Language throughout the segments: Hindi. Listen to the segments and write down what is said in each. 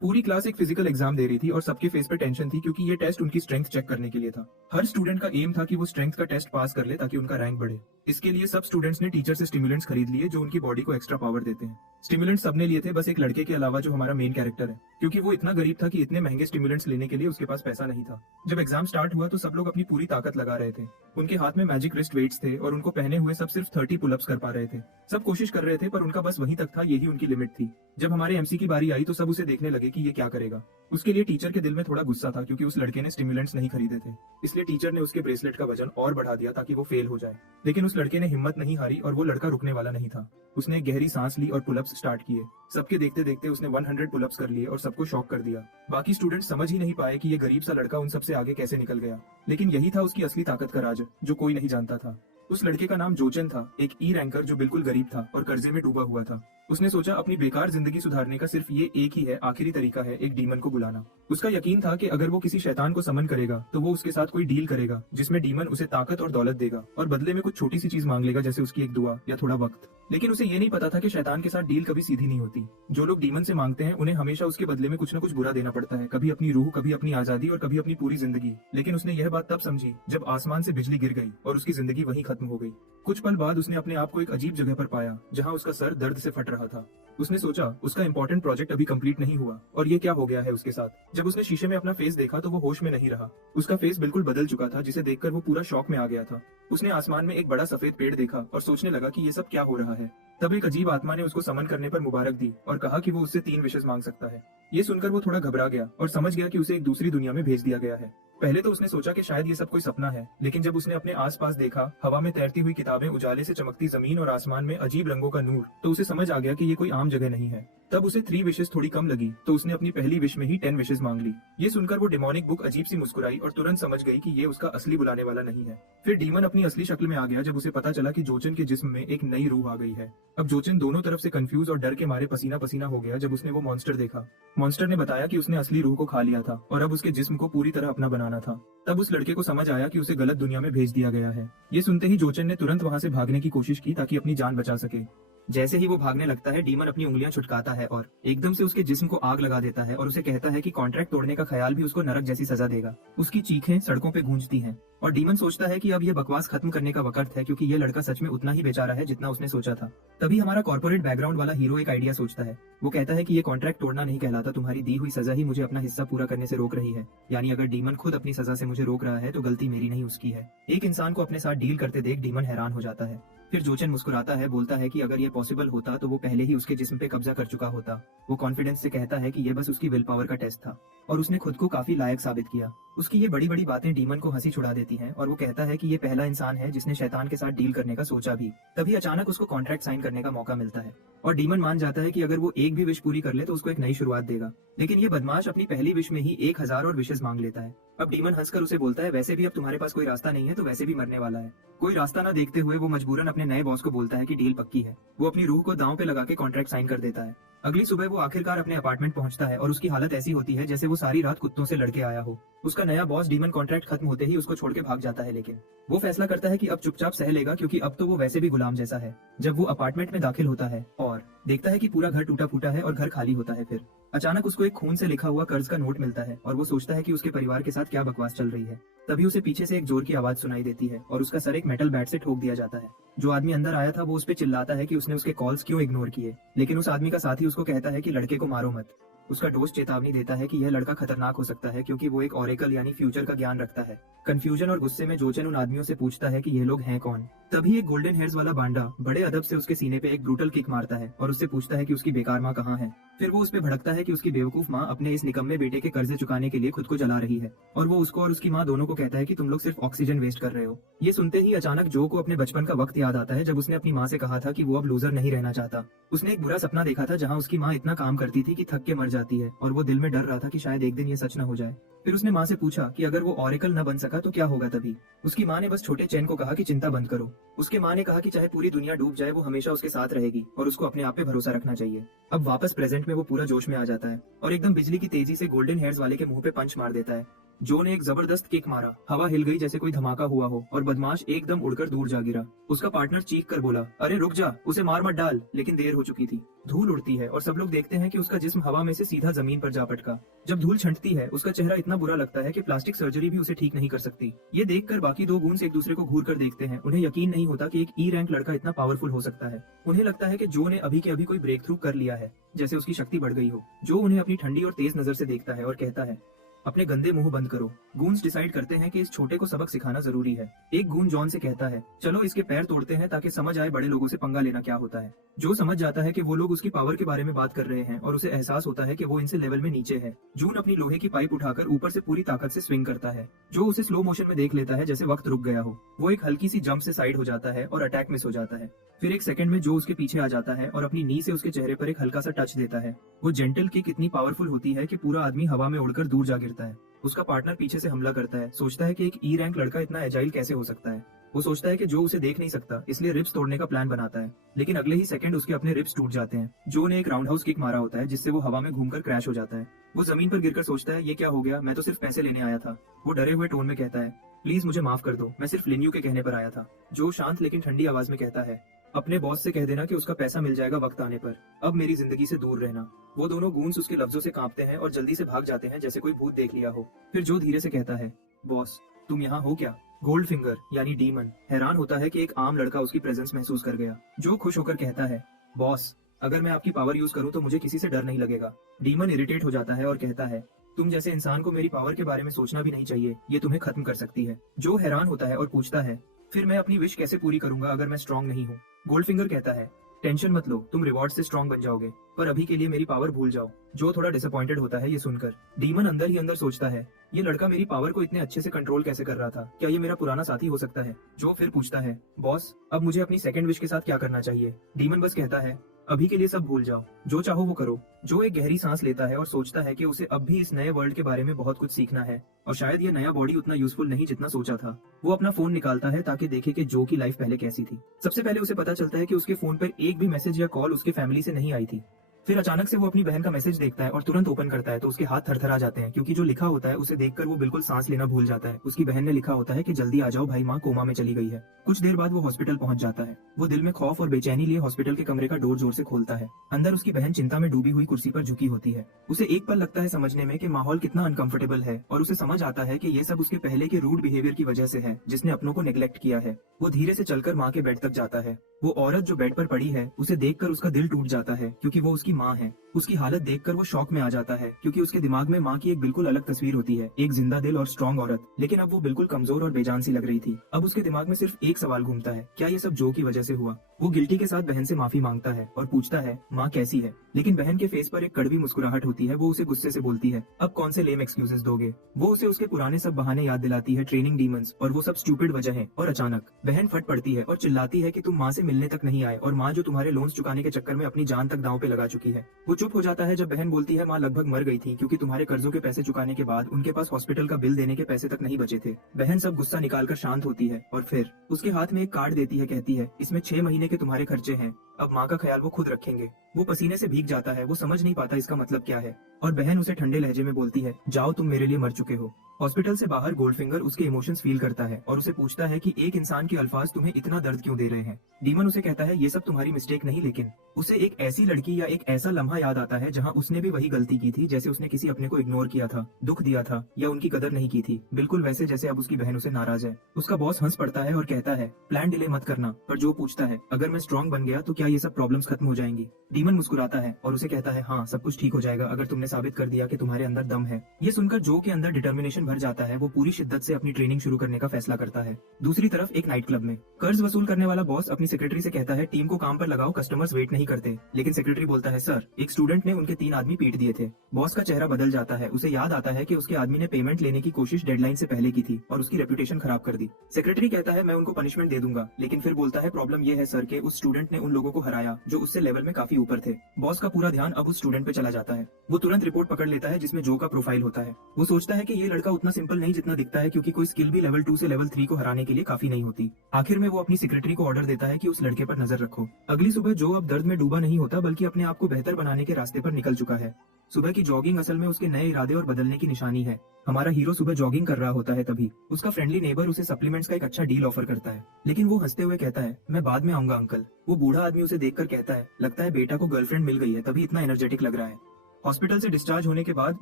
पूरी क्लास एक फिजिकल एग्जाम दे रही थी और सबके फेस पे टेंशन थी क्योंकि ये टेस्ट उनकी स्ट्रेंथ चेक करने के लिए था। हर स्टूडेंट का एम था कि वो स्ट्रेंथ का टेस्ट पास कर ले ताकि उनका रैंक बढ़े। इसके लिए सब स्टूडेंट्स ने टीचर से स्टिमुलेंट्स खरीद लिए जो उनकी बॉडी को एक्स्ट्रा पावर देते हैं। स्टिमुलेंट्स सबने लिए थे, बस एक लड़के के अलावा जो हमारा मेन कैरेक्टर है, क्योंकि वो इतना गरीब था कि इतने महंगे स्टिमुलेंट्स लेने के लिए उसके पास पैसा नहीं था। जब एग्जाम स्टार्ट हुआ तो सब लोग अपनी पूरी ताकत लगा रहे थे। उनके हाथ में मैजिक रिस्ट वेट्स थे और उनको पहने हुए सब सिर्फ 30 पुलअप्स कर पा रहे थे। सब कोशिश कर रहे थे पर उनका बस वहीं तक था, यही उनकी लिमिट थी। जब हमारे एमसी की बारी आई तो सब उसे देखने लगे कि ये क्या करेगा। उसके लिए टीचर के दिल में थोड़ा गुस्सा था क्योंकि उस लड़के ने स्टिमुलेंट्स नहीं खरीदे थे। इसलिए टीचर ने उसके ब्रेसलेट का वजन और बढ़ा दिया ताकि वो फेल हो जाए। लेकिन उस लड़के ने हिम्मत नहीं हारी और वो लड़का रुकने वाला नहीं था। उसने एक गहरी सांस ली और पुलअप्स स्टार्ट किए। सबके देखते देखते उसने 100 पुलअप्स कर लिए और सबको शॉक कर दिया। बाकी स्टूडेंट समझ ही नहीं पाए कि ये गरीब सा लड़का उन सबसे आगे कैसे निकल गया। लेकिन यही था उसकी असली ताकत का राज, जो कोई नहीं जानता था। उस लड़के का नाम जोचन था, एक ई रैंकर जो बिल्कुल गरीब था और कर्जे में डूबा हुआ था। उसने सोचा अपनी बेकार जिंदगी सुधारने का सिर्फ ये एक ही है, आखिरी तरीका है, एक डीमन को बुलाना। उसका यकीन था कि अगर वो किसी शैतान को समन करेगा तो वो उसके साथ कोई डील करेगा जिसमें डीमन उसे ताकत और दौलत देगा और बदले में कुछ छोटी सी चीज मांग लेगा, जैसे उसकी एक दुआ या थोड़ा वक्त। लेकिन उसे ये नहीं पता था कि शैतान के साथ डील कभी सीधी नहीं होती। जो लोग डीमन से मांगते हैं उन्हें हमेशा उसके बदले में कुछ न कुछ बुरा देना पड़ता है, कभी अपनी रूह, कभी अपनी आजादी और कभी अपनी पूरी जिंदगी। लेकिन उसने यह बात तब समझी जब आसमान से बिजली गिर गई और उसकी जिंदगी वहीं खत्म हो गई। कुछ पल बाद उसने अपने आप को एक अजीब जगह पर पाया जहाँ उसका सर दर्द से फट रहा था। उसने सोचा उसका इंपॉर्टेंट प्रोजेक्ट अभी कंप्लीट नहीं हुआ और ये क्या हो गया है उसके साथ। जब उसने शीशे में अपना फेस देखा तो वो होश में नहीं रहा। उसका फेस बिल्कुल बदल चुका था, जिसे देखकर वो पूरा शॉक में आ गया था। उसने आसमान में एक बड़ा सफेद पेड़ देखा और सोचने लगा कि ये सब क्या हो रहा है। तब एक अजीब आत्मा ने उसको समन करने पर मुबारक दी और कहा कि वो उससे 3 विशेष मांग सकता है। ये सुनकर वो थोड़ा घबरा गया और समझ गया कि उसे एक दूसरी दुनिया में भेज दिया गया है। पहले तो उसने सोचा कि शायद ये सब कोई सपना है, लेकिन जब उसने अपने आसपास देखा, हवा में तैरती हुई किताबें, उजाले से चमकती जमीन और आसमान में अजीब रंगों का नूर, तो उसे समझ आ गया कि ये कोई आम जगह नहीं है। तब उसे 3 विशेष थोड़ी कम लगी तो उसने अपनी पहली विश में ही 10 विशेष मांग ली। ये सुनकर वो डिमोनिक बुक अजीब सी मुस्कुराई और तुरंत समझ गई कि ये उसका असली बुलाने वाला नहीं है। फिर डीमन अपनी असली शक्ल में आ गया जब उसे पता चला कि जोचन के जिस्म में एक नई रूह आ गई है। अब जोचन दोनों तरफ से कंफ्यूज और डर के मारे पसीना पसीना हो गया जब उसने वो मॉन्स्टर देखा। मॉन्स्टर ने बताया कि उसने असली रूह को खा लिया था और अब उसके जिस्म को पूरी तरह अपना बनाना था। तब उस लड़के को समझ आया कि उसे गलत दुनिया में भेज दिया गया है। ये सुनते ही जोचन ने तुरंत वहाँ से भागने की कोशिश की ताकि अपनी जान बचा सके। जैसे ही वो भागने लगता है, डीमन अपनी उंगलियां छुटकाता है और एकदम से उसके जिस्म को आग लगा देता है और उसे कहता है कि कॉन्ट्रैक्ट तोड़ने का ख्याल भी उसको नरक जैसी सजा देगा। उसकी चीखें सड़कों पे गूंजती हैं और डीमन सोचता है कि अब ये बकवास खत्म करने का वक्त है, क्योंकि ये लड़का सच में उतना ही बेचारा है जितना उसने सोचा था। तभी हमारा कॉर्पोरेट बैकग्राउंड वाला हीरो एक आइडिया सोचता है। वो कहता है कि ये कॉन्ट्रैक्ट तोड़ना नहीं कहलाता, तुम्हारी दी हुई सजा ही मुझे अपना हिस्सा पूरा करने से रोक रही है। यानी अगर डीमन खुद अपनी सजा से मुझे रोक रहा है तो गलती मेरी नहीं उसकी है। एक इंसान को अपने साथ डील करते देख डीमन हैरान हो जाता है। फिर जोचन मुस्कुराता है, बोलता है कि अगर ये पॉसिबल होता तो वो पहले ही उसके जिस्म पे कब्जा कर चुका होता। वो कॉन्फिडेंस से कहता है कि ये बस उसकी विल पावर का टेस्ट था और उसने खुद को काफी लायक साबित किया। उसकी ये बड़ी बड़ी बातें डीमन को हंसी छुड़ा देती हैं और वो कहता है कि ये पहला इंसान है जिसने शैतान के साथ डील करने का सोचा भी। तभी अचानक उसको कॉन्ट्रैक्ट साइन करने का मौका मिलता है और डीमन मान जाता है कि अगर वो एक भी विश पूरी कर ले तो उसको एक नई शुरुआत देगा। लेकिन ये बदमाश अपनी पहली विश में ही 1000 और विशेष मांग लेता है। अब डीमन हंसकर उसे बोलता है, वैसे भी अब तुम्हारे पास कोई रास्ता नहीं है तो वैसे भी मरने वाला है। कोई रास्ता न देखते हुए वो मजबूरन अपने नए बॉस को बोलता है कि डील पक्की है। वो अपनी रूह को दांव पे लगा के कॉन्ट्रैक्ट साइन कर देता है। अगली सुबह वो आखिरकार अपने अपार्टमेंट पहुंचता है और उसकी हालत ऐसी होती है जैसे वो सारी रात कुत्तों से लड़के आया हो। उसका नया बॉस डीमन कॉन्ट्रैक्ट खत्म होते ही उसको छोड़ के भाग जाता है, लेकिन वो फैसला करता है कि अब चुपचाप सह लेगा, क्योंकि अब तो वो वैसे भी गुलाम जैसा है। जब वो अपार्टमेंट में दाखिल होता है और देखता है कि पूरा घर टूटा फूटा है और घर खाली होता है, फिर अचानक उसको एक खून से लिखा हुआ कर्ज का नोट मिलता है और वो सोचता है कि उसके परिवार के साथ क्या बकवास चल रही है। तभी उसे पीछे से एक जोर की आवाज सुनाई देती है और उसका सर एक मेटल बैट से ठोक दिया जाता है। जो आदमी अंदर आया था वो उस पे चिल्लाता है कि उसने उसके कॉल्स क्यों इग्नोर किए, लेकिन उस आदमी का साथी उसको कहता है कि लड़के को मारो मत। उसका दोस्त चेतावनी देता है कि यह लड़का खतरनाक हो सकता है क्योंकि वो एक ऑरेकल यानी फ्यूचर का ज्ञान रखता है। कंफ्यूजन और गुस्से में जोचन उन आदमियों से पूछता है कि ये लोग हैं कौन। तभी एक गोल्डन हेयर्स वाला बांडा बड़े अदब से उसके सीने पे एक ब्रूटल किक मारता है और उससे पूछता है कि उसकी बेकार माँ कहाँ है। फिर वो उस पे भड़कता है कि उसकी बेवकूफ माँ अपने इस निकम्मे बेटे के कर्जे चुकाने के लिए खुद को जला रही है और वो उसको और उसकी माँ दोनों को कहता है कि तुम लोग सिर्फ ऑक्सीजन वेस्ट कर रहे हो। ये सुनते ही अचानक जो को अपने बचपन का वक्त याद आता है जब उसने अपनी माँ से कहा था कि वो अब लूजर नहीं रहना चाहता। उसने एक बुरा सपना देखा था जहाँ उसकी माँ इतना काम करती थी कि थक के मर जाती है और वो दिल में डर रहा था कि शायद एक दिन ये सच न हो जाए। फिर उसने माँ से पूछा कि अगर वो ऑरेकल न बन सका तो क्या होगा। तभी उसकी माँ ने बस छोटे चैन को कहा कि चिंता बंद करो। उसके माँ ने कहा कि चाहे पूरी दुनिया डूब जाए वो हमेशा उसके साथ रहेगी और उसको अपने आप पे भरोसा रखना चाहिए। अब वापस प्रेजेंट में वो पूरा जोश में आ जाता है और एकदम बिजली की तेजी से गोल्डन हेयर्स वाले के मुंह पे पंच मार देता है। जो ने एक जबरदस्त किक मारा, हवा हिल गई जैसे कोई धमाका हुआ हो और बदमाश एकदम उड़कर दूर जा गिरा। उसका पार्टनर चीख कर बोला, अरे रुक जा, उसे मार मत डाल, लेकिन देर हो चुकी थी। धूल उड़ती है और सब लोग देखते हैं कि उसका जिस्म हवा में से सीधा जमीन पर जा पटका। जब धूल छंटती है उसका चेहरा इतना बुरा लगता है कि प्लास्टिक सर्जरी भी उसे ठीक नहीं कर सकती। ये देखकर बाकी दो गूंस एक दूसरे को घूर कर देखते हैं। उन्हें यकीन नहीं होता कि एक ई रैंक लड़का इतना पावरफुल हो सकता है। उन्हें लगता है कि जो ने अभी के अभी कोई ब्रेक थ्रू कर लिया है, जैसे उसकी शक्ति बढ़ गई हो। जो उन्हें अपनी ठंडी और तेज नजर से देखता है और कहता है, अपने गंदे मुंह बंद करो। गूंस डिसाइड करते हैं कि इस छोटे को सबक सिखाना जरूरी है। एक गूंज जॉन से कहता है, चलो इसके पैर तोड़ते हैं ताकि समझ आए बड़े लोगों से पंगा लेना क्या होता है। जो समझ जाता है कि वो लोग उसकी पावर के बारे में बात कर रहे हैं और उसे एहसास होता है कि वो इनसे लेवल में नीचे है। जून अपनी लोहे की पाइप उठाकर ऊपर से पूरी ताकत से स्विंग करता है। जो उसे स्लो मोशन में देख लेता है जैसे वक्त रुक गया हो। वो एक हल्की सी जंप से साइड हो जाता है और अटैक मिस हो जाता है। फिर एक सेकंड में जो उसके पीछे आ जाता है और अपनी नी से उसके चेहरे पर एक हल्का सा टच देता है। वो जेंटल किक इतनी पावरफुल होती है कि पूरा आदमी हवा में उड़कर दूर जा गिरता है। उसका पार्टनर पीछे से हमला करता है, सोचता है कि एक ई रैंक लड़का इतना एजाइल कैसे हो सकता है। वो सोचता है कि जो उसे देख नहीं सकता, इसलिए रिब्स तोड़ने का प्लान बनाता है, लेकिन अगले ही सेकंड उसके अपने रिब्स टूट जाते हैं। जो ने एक राउंड हाउस किक मारा होता है जिससे वो हवा में घूमकर क्रैश हो जाता है। वो जमीन पर गिरकर सोचता है, ये क्या हो गया, मैं तो सिर्फ पैसे लेने आया था। वो डरे हुए टोन में कहता है, प्लीज मुझे माफ कर दो, मैं सिर्फ लिन्यू के कहने पर आया था। जो शांत लेकिन ठंडी आवाज में कहता है, अपने बॉस से कह देना कि उसका पैसा मिल जाएगा वक्त आने पर, अब मेरी जिंदगी से दूर रहना। वो दोनों गूंस उसके लफ्जों से कांपते हैं और जल्दी से भाग जाते हैं जैसे कोई भूत देख लिया हो। फिर जो धीरे से कहता है, बॉस तुम यहाँ हो क्या? गोल्ड फिंगर यानी डीमन हैरान होता है कि एक आम लड़का उसकी प्रेजेंस महसूस कर गया। जो खुश होकर कहता है, बॉस अगर मैं आपकी पावर यूज करूँ तो मुझे किसी से डर नहीं लगेगा। डीमन इरिटेट हो जाता है और कहता है, तुम जैसे इंसान को मेरी पावर के बारे में सोचना भी नहीं चाहिए, ये तुम्हें खत्म कर सकती है। जो हैरान होता है और पूछता है, फिर मैं अपनी विश कैसे पूरी करूंगा अगर मैं स्ट्रांग नहीं हूँ? गोल्डफिंगर कहता है, टेंशन मत लो, तुम रिवॉर्ड से स्ट्रांग बन जाओगे, पर अभी के लिए मेरी पावर भूल जाओ। जो थोड़ा डिसअपॉइंटेड होता है ये सुनकर। डीमन अंदर ही अंदर सोचता है, ये लड़का मेरी पावर को इतने अच्छे से कंट्रोल कैसे कर रहा था, क्या ये मेरा पुराना साथी हो सकता है? जो फिर पूछता है, बॉस अब मुझे अपनी सेकंड विश के साथ क्या करना चाहिए? डीमन बस कहता है, अभी के लिए सब भूल जाओ, जो चाहो वो करो। जो एक गहरी सांस लेता है और सोचता है कि उसे अब भी इस नए वर्ल्ड के बारे में बहुत कुछ सीखना है और शायद ये नया बॉडी उतना यूजफुल नहीं जितना सोचा था। वो अपना फोन निकालता है ताकि देखे कि जो की लाइफ पहले कैसी थी। सबसे पहले उसे पता चलता है कि उसके फोन पर एक भी मैसेज या कॉल उसके फैमिली से नहीं आई थी। फिर अचानक से वो अपनी बहन का मैसेज देखता है और तुरंत ओपन करता है तो उसके हाथ थरथरा जाते हैं, क्योंकि जो लिखा होता है उसे देखकर वो बिल्कुल सांस लेना भूल जाता है। उसकी बहन ने लिखा होता है कि जल्दी आ जाओ भाई, माँ कोमा में चली गई है। कुछ देर बाद वो हॉस्पिटल पहुंच जाता है। वो दिल में खौफ और बेचैनी लिए हॉस्पिटल के कमरे का डोर जोर से खोलता है। अंदर उसकी बहन चिंता में डूबी हुई कुर्सी पर झुकी होती है। उसे एक पल लगता है समझने में कि माहौल कितना अनकंफर्टेबल है और उसे समझ आता है कि ये सब उसके पहले के रूड बिहेवियर की वजह से है, जिसने अपनों को नेग्लेक्ट किया है। वो धीरे से चलकर माँ के बेड तक जाता है। वो औरत जो बेड पर पड़ी है उसे देखकर उसका दिल टूट जाता है, क्योंकि वो उसकी माँ है। उसकी हालत देखकर वो शॉक में आ जाता है, क्योंकि उसके दिमाग में माँ की एक बिल्कुल अलग तस्वीर होती है, एक जिंदा दिल और स्ट्रॉन्ग औरत। लेकिन अब वो बिल्कुल कमजोर और बेजान सी लग रही थी। अब उसके दिमाग में सिर्फ एक सवाल घूमता है, क्या ये सब जो की वजह से हुआ? वो गिल्टी के साथ बहन से माफी मांगता है और पूछता है, माँ कैसी है? लेकिन बहन के फेस पर एक कड़वी मुस्कुराहट होती है। वो उसे गुस्से से बोलती है, अब कौन से लेम एक्सक्यूजेस दोगे? वो उसे उसके पुराने सब बहाने याद दिलाती है, ट्रेनिंग डीमंस और वो सब स्टूपिड वजह है। और अचानक बहन फट पड़ती है और चिल्लाती है कि तुम माँ से मिलने तक नहीं आए, और माँ जो तुम्हारे लोन्स चुकाने के चक्कर में अपनी जान तक दांव पे लगा चुकी है। वो चुप हो जाता है जब बहन बोलती है, माँ लगभग मर गई थी, क्योंकि तुम्हारे कर्जों के पैसे चुकाने के बाद उनके पास हॉस्पिटल का बिल देने के पैसे तक नहीं बचे थे। बहन सब गुस्सा निकालकर शांत होती है और फिर उसके हाथ में एक कार्ड देती है, कहती है, इसमें 6 महीने के तुम्हारे खर्चे हैं, अब माँ का ख्याल वो खुद रखेंगे। वो पसीने से भीग जाता है, वो समझ नहीं पाता इसका मतलब क्या है, और बहन उसे ठंडे लहजे में बोलती है, जाओ तुम मेरे लिए मर चुके हो। हॉस्पिटल से बाहर गोल्डफिंगर उसके इमोशंस फील करता है और उसे पूछता है कि एक इंसान के अल्फाज तुम्हें इतना दर्द क्यों दे रहे हैं? डीमन उसे कहता है, ये सब तुम्हारी मिस्टेक नहीं, लेकिन उसे एक ऐसी लड़की या एक ऐसा लम्हा याद आता है जहाँ उसने भी वही गलती की थी, जैसे उसने किसी अपने को इग्नोर किया था, दुख दिया था या उनकी कदर नहीं की थी, बिल्कुल वैसे जैसे अब उसकी बहन उसे नाराज है। उसका बॉस हंस पड़ता है और कहता है, प्लान डिले मत करना। पर जो पूछता है, अगर मैं स्ट्रांग बन गया तो क्या ये सब प्रॉब्लम्स खत्म हो जाएंगी? डीमन मुस्कुराता है और उसे कहता है, हाँ सब कुछ ठीक हो जाएगा अगर तुमने साबित कर दिया कि तुम्हारे अंदर दम है। ये सुनकर जो के अंदर डिटर्मिनेशन भर जाता है। वो पूरी शिद्दत से अपनी ट्रेनिंग शुरू करने का फैसला करता है। दूसरी तरफ एक नाइट क्लब में कर्ज वसूल करने वाला बॉस अपनी सेक्रेटरी से कहता है, टीम को काम पर लगाओ, कस्टमर्स वेट नहीं करते। लेकिन सेक्रेटरी बोलता है, सर एक स्टूडेंट ने उनके 3 आदमी पीट दिए थे। बॉस का चेहरा बदल जाता है। उसे याद आता है कि उसके आदमी ने पेमेंट लेने की कोशिश डेडलाइन से पहले की थी और उसकी रेपुटेशन खराब कर दी। सेक्रेटरी कहता है, मैं उनको पनिशमेंट दे दूंगा, लेकिन फिर बोलता है, प्रॉब्लम ये है सर के उस स्टूडेंट ने उन लोगों को हराया जो उससे लेवल में काफी ऊपर थे। बॉस का पूरा ध्यान अब उस स्टूडेंट पे चला जाता है। वो तुरंत रिपोर्ट पकड़ लेता है जिसमें जो का प्रोफाइल होता है। वो सोचता है कि ये लड़का उतना सिंपल नहीं जितना दिखता है, क्योंकि कोई स्किल भी लेवल 2 से लेवल 3 को हराने के लिए काफी नहीं होती। आखिर में वो अपनी सेक्रेटरी को ऑर्डर देता है कि उस लड़के पर नजर रखो। अगली सुबह जो अब दर्द में डूबा नहीं होता, बल्कि अपने आप को बेहतर बनाने के रास्ते पर निकल चुका है। सुबह की जॉगिंग असल में उसके नए इरादे और बदलने की निशानी है। हमारा हीरो सुबह जॉगिंग कर रहा होता है, तभी उसका फ्रेंडली नेबर उसे सप्लीमेंट्स का एक अच्छा डील ऑफर करता है, लेकिन वो हंसते हुए कहता है, मैं बाद में आऊंगा अंकल। वो बूढ़ा आदमी उसे देखकर कहता है, लगता है बेटा को गर्लफ्रेंड मिल गई है, तभी इतना एनर्जेटिक लग रहा है। हॉस्पिटल से डिस्चार्ज होने के बाद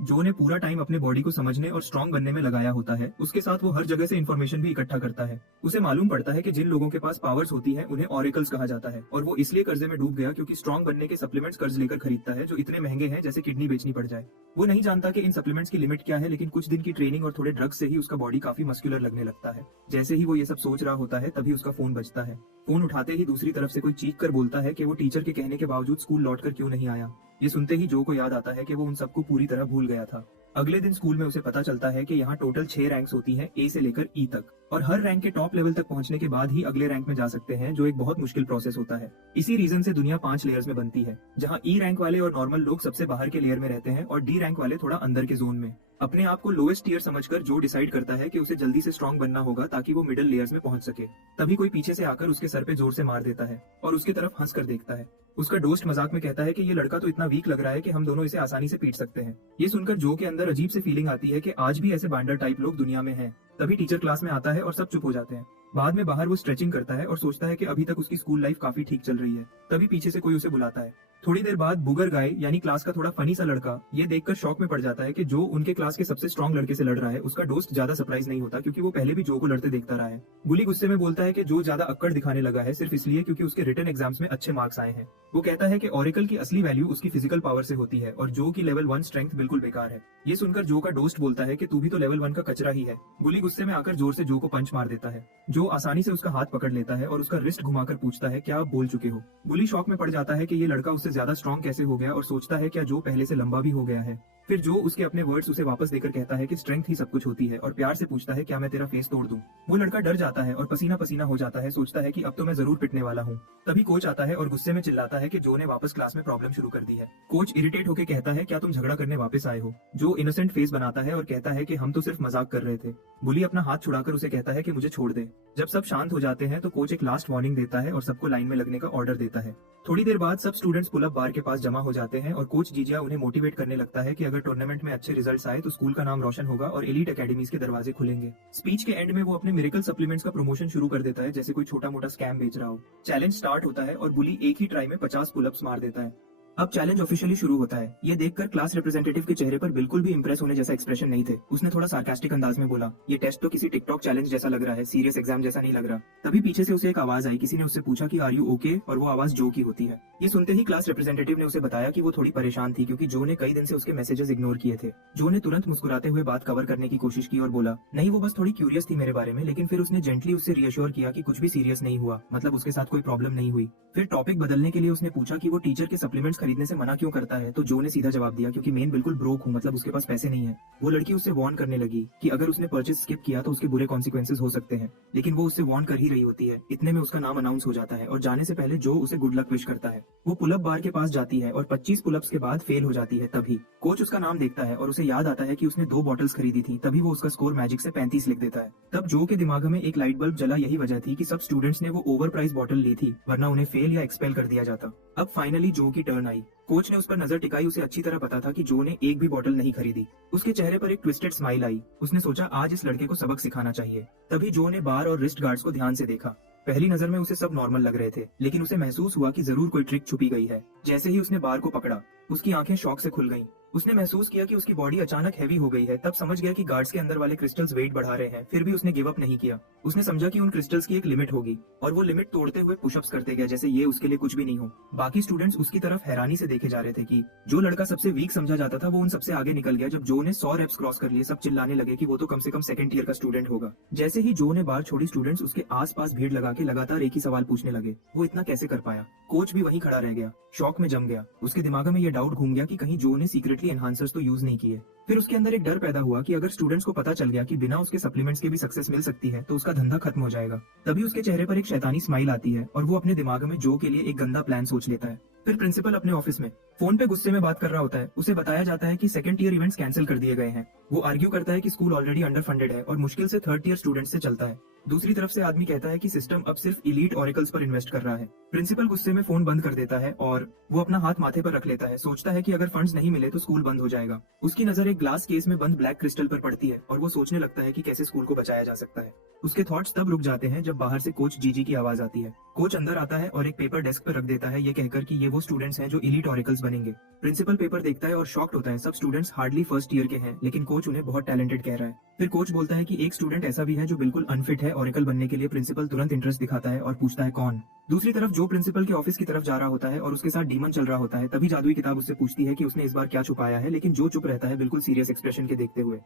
जो ने पूरा टाइम अपने बॉडी को समझने और स्ट्रांग बनने में लगाया होता है, उसके साथ वो हर जगह से इन्फॉर्मेशन भी इकट्ठा करता है। उसे मालूम पड़ता है कि जिन लोगों के पास पावर्स होती है उन्हें ऑरेकल्स कहा जाता है, और वो इसलिए कर्जे में डूब गया क्योंकि स्ट्रांग बनने के सप्लीमेंट्स कर्ज लेकर खरीदता है जो इतने महंगे हैं जैसे किडनी बेचनी पड़ जाए। वो नहीं जानता कि इन सप्लीमेंट्स की लिमिट क्या है, लेकिन कुछ दिन की ट्रेनिंग और थोड़े ड्रग्स से ही उसका बॉडी काफी मस्कुलर लगने लगता है। जैसे ही वो ये सब सोच रहा होता है तभी उसका फोन बजता है। फोन उठाते ही दूसरी तरफ से कोई चीख कर बोलता है कि वो टीचर के कहने के बावजूद स्कूल लौटकर क्यों नहीं आया। ये सुनते ही जो को याद आता है कि वो उन सबको पूरी तरह भूल गया था। अगले दिन स्कूल में उसे पता चलता है कि यहाँ टोटल 6 रैंक्स होती हैं, ए से लेकर ई तक, और हर रैंक के टॉप लेवल तक पहुंचने के बाद ही अगले रैंक में जा सकते हैं, जो एक बहुत मुश्किल प्रोसेस होता है। इसी रीजन से दुनिया 5 लेयर्स में बनती है, जहाँ ई रैंक वाले और नॉर्मल लोग सबसे बाहर के लेयर में रहते हैं और डी रैंक वाले थोड़ा अंदर के जोन में। अपने आप को लोएस्ट टीयर समझकर जो डिसाइड करता है कि उसे जल्दी से स्ट्रांग बनना होगा ताकि वो मिडिल लेयर्स में पहुंच सके। तभी कोई पीछे से आकर उसके सर पे जोर से मार देता है और उसकी तरफ हंस कर देखता है। उसका दोस्त मजाक में कहता है कि ये लड़का तो इतना वीक लग रहा है कि हम दोनों इसे आसानी से पीट सकते हैं। ये सुनकर जो के अंदर अजीब सी फीलिंग आती है कि आज भी ऐसे बांडर टाइप लोग दुनिया में हैं। तभी टीचर क्लास में आता है और सब चुप हो जाते हैं। बाद में बाहर वो स्ट्रेचिंग करता है और सोचता है कि अभी तक उसकी स्कूल लाइफ काफी ठीक चल रही है। तभी पीछे से कोई उसे बुलाता है। थोड़ी देर बाद बुगर गाय यानी क्लास का थोड़ा फनी सा लड़का ये देखकर शॉक में पड़ जाता है कि जो उनके क्लास के सबसे स्ट्रांग लड़के से लड़ रहा है। उसका दोस्त ज्यादा सरप्राइज नहीं होता क्योंकि वो पहले भी जो को लड़ते देखता रहा है। बुली गुस्से में बोलता है कि जो ज्यादा अक्कड़ दिखाने लगा है सिर्फ इसलिए क्योंकि उसके रिटन एग्जाम्स में अच्छे मार्क्स आए हैं। वो कहता है कि ऑरेकल की असली वैल्यू उसकी फिजिकल पावर से होती है और जो की लेवल 1 स्ट्रेंथ बिल्कुल बेकार है। ये सुनकर जो का दोस्त बोलता है कि तू भी तो लेवल 1 का कचरा ही है। बुली गुस्से में आकर जोर से जो को पंच मार देता है। जो आसानी से उसका हाथ पकड़ लेता है और उसका रिस्ट घुमाकर पूछता है, क्या आप बोल चुके हो? बुली शॉक में पड़ जाता है कि ये लड़का उससे ज्यादा स्ट्रांग कैसे हो गया और सोचता है क्या जो पहले से लंबा भी हो गया है। फिर जो उसके अपने वर्ड्स उसे वापस देकर कहता है कि स्ट्रेंथ ही सब कुछ होती है और प्यार से पूछता है, क्या मैं तेरा फेस तोड़ दूं? वो लड़का डर जाता है और पसीना पसीना हो जाता है, सोचता है कि अब तो मैं जरूर पिटने वाला हूँ। तभी कोच आता है और गुस्से में चिल्लाता है कि जो ने वापस क्लास में प्रॉब्लम शुरू कर दी है। कोच इरिटेट होकर कहता है, क्या तुम झगड़ा करने वापस आए हो? जो इनोसेंट फेस बनाता है और कहता है कि हम तो सिर्फ मजाक कर रहे थे। बुली अपना हाथ छुड़ाकर उसे कहता है कि मुझे छोड़ दे। जब सब शांत हो जाते हैं तो कोच एक लास्ट वार्निंग देता है और सबको लाइन में लगने का ऑर्डर देता है। थोड़ी देर बाद सब स्टूडेंट्स पुल अप बार के पास जमा हो जाते हैं और कोच जीजिया उन्हें मोटिवेट करने लगता है कि अगर टूर्नामेंट में अच्छे रिजल्ट्स आए तो स्कूल का नाम रोशन होगा और एलीट एकेडमीज के दरवाजे खुलेंगे। स्पीच के एंड में वो अपने मिरेकल सप्लीमेंट्स का प्रमोशन शुरू कर देता है जैसे कोई छोटा मोटा स्कैम बेच रहा हो। चैलेंज स्टार्ट होता है और बुली एक ही ट्राई में 50 पुलअप्स मार देता है। अब चैलेंज ऑफिशियली शुरू होता है। ये देखकर क्लास रिप्रेजेंटेटिव के चेहरे पर बिल्कुल भी इंप्रेस होने जैसा एक्सप्रेशन नहीं थे। उसने थोड़ा सार्कास्टिक अंदाज में बोला, ये टेस्ट तो किसी टिकटॉक चैलेंज जैसा लग रहा है, सीरियस एग्जाम जैसा नहीं लग रहा। तभी पीछे से उसे एक आवाज आई। किसी ने उससे पूछा कि आर यू ओके, और वो आवाज जो की होती है। ये सुनते ही क्लास रिप्रेजेंटेटिव ने उसे बताया कि वो थोड़ी परेशान थी क्योंकि जो ने कई दिन से उसके मैसेजेस इग्नोर किए थे। जो ने तुरंत मुस्कुराते हुए बात कवर करने की कोशिश की और बोला, नहीं वो बस थोड़ी क्यूरियस थी मेरे बारे में, लेकिन फिर उसने जेंटली उससे रियश्योर किया कि कुछ भी सीरियस नहीं हुआ, मतलब उसके साथ कोई प्रॉब्लम नहीं हुई। फिर टॉपिक बदलने के लिए उसने पूछा कि वो टीचर के सप्लीमेंट्स खरीदने से मना क्यों करता है, तो जो ने सीधा जवाब दिया, क्योंकि मैं बिल्कुल ब्रोक हूँ, मतलब उसके पास पैसे नहीं है। वो लड़की उससे वार्न करने लगी कि अगर उसने परचेज स्किप किया तो उसके बुरे कॉन्सिक्वेंसेज हो सकते हैं, लेकिन वो उससे वार्न कर ही रही होती है। इतने में उसका नाम अनाउंस हो जाता है और जाने से पहले जो उसे गुड लक विश करता है। वो पुलअप बार के पास जाती है और 25 पुलअप्स के बाद फेल हो जाती है। तभी कोच उसका नाम देखता है और उसे याद आता है कि उसने 2 बॉटल्स खरीदी थी। तभी वो उसका स्कोर मैजिक से 35 लिख देता है। तब जो के दिमाग में एक लाइट बल्ब जला। यही वजह थी कि सब स्टूडेंट्स ने वो ओवर प्राइस बॉटल ली थी, वरना उन्हें फेल या एक्सपेल कर दिया जाता। अब फाइनली जो की टर्न आई। कोच ने उस पर नजर टिकाई। उसे अच्छी तरह पता था कि जो ने एक भी बॉटल नहीं खरीदी। उसके चेहरे पर एक ट्विस्टेड स्माइल आई। उसने सोचा आज इस लड़के को सबक सिखाना चाहिए। तभी जो ने बार और रिस्ट गार्ड्स को ध्यान से देखा। पहली नजर में उसे सब नॉर्मल लग रहे थे, लेकिन उसे महसूस हुआ कि जरूर कोई ट्रिक छुपी गई है। जैसे ही उसने बार को पकड़ा, उसकी आंखें शॉक से खुल गईं। उसने महसूस किया कि उसकी बॉडी अचानक हैवी हो गई है। तब समझ गया कि गार्ड्स के अंदर वाले क्रिस्टल्स वेट बढ़ा रहे हैं। फिर भी उसने गिव अप नहीं किया। उसने समझा कि उन क्रिस्टल्स की एक लिमिट होगी और वो लिमिट तोड़ते हुए पुशअप्स करते गया जैसे ये उसके लिए कुछ भी नहीं हो। बाकी स्टूडेंट्स उसकी तरफ हैरानी से देखे जा रहे थे कि जो लड़का सबसे वीक समझा जाता था वो उन सबसे आगे निकल गया। जब जो ने 100 रेप्स क्रॉस कर लिए, सब चिल्लाने लगे कि वो तो कम से कम सेकंड ईयर का स्टूडेंट होगा। जैसे ही जो ने बार छोड़ी, स्टूडेंट्स उसके आसपास भीड़ लगा के लगातार एक ही सवाल पूछने लगे, वो इतना कैसे कर पाया। कोच भी वहीं खड़ा रह गया, शॉक में जम गया। उसके दिमाग में ये डाउट घूम गया कि कहीं जो ने सीक्रेटली एनहांसर्स तो यूज नहीं किए। फिर उसके अंदर एक डर पैदा हुआ कि अगर स्टूडेंट्स को पता चल गया कि बिना उसके सप्लीमेंट्स के भी सक्सेस मिल सकती है तो उसका धंधा खत्म हो जाएगा। तभी उसके चेहरे पर एक शैतानी स्माइल आती है और वो अपने दिमाग में जो के लिए एक गंदा प्लान सोच लेता है। फिर प्रिंसिपल अपने ऑफिस में फोन पे गुस्से में बात कर रहा होता है। उसे बताया जाता है कि सेकंड ईयर इवेंट्स कैंसिल कर दिए गए हैं। वो आर्ग्यू करता है कि स्कूल ऑलरेडी अंडर फंडेड है और मुश्किल से थर्ड ईयर स्टूडेंट्स से चलता है। दूसरी तरफ से आदमी कहता है कि सिस्टम अब सिर्फ इलीट ऑरिकल्स पर इन्वेस्ट कर रहा है। प्रिंसिपल गुस्से में फोन बंद कर देता है और वो अपना हाथ माथे पर रख लेता है। सोचता है कि अगर फंड्स नहीं मिले तो स्कूल बंद हो जाएगा। उसकी नजर एक ग्लास केस में बंद ब्लैक क्रिस्टल पर पड़ती है और वो सोचने लगता है कि कैसे स्कूल को बचाया जा सकता है। उसके थॉट्स तब रुक जाते हैं जब बाहर से कोच जीजी की आवाज आती है। कोच अंदर आता है और एक पेपर डेस्क पर रख देता है, ये कहकर कि ये वो स्टूडेंट्स हैं जो इलीट ऑरिकल्स बनेंगे। प्रिंसिपल पेपर देखता है और शॉक्ड होता है। सब स्टूडेंट्स हार्डली फर्स्ट ईयर के हैं, लेकिन कोच उन्हें बहुत टैलेंटेड कह रहा है। फिर कोच बोलता है कि एक स्टूडेंट ऐसा भी है जो बिल्कुल अनफिट है ऑरिकल बनने के लिए। प्रिंसिपल तुरंत इंटरेस्ट दिखाता है और पूछता है कौन। दूसरी तरफ जो प्रिंसिपल के ऑफिस की तरफ जा रहा होता है और उसके साथ डीमन चल रहा होता है, तभी जादुई किताब उससे पूछती है कि उसने इस बार क्या छुपाया है, लेकिन जो चुप रहता है बिल्कुल सीरियस एक्सप्रेशन के देखते हुए।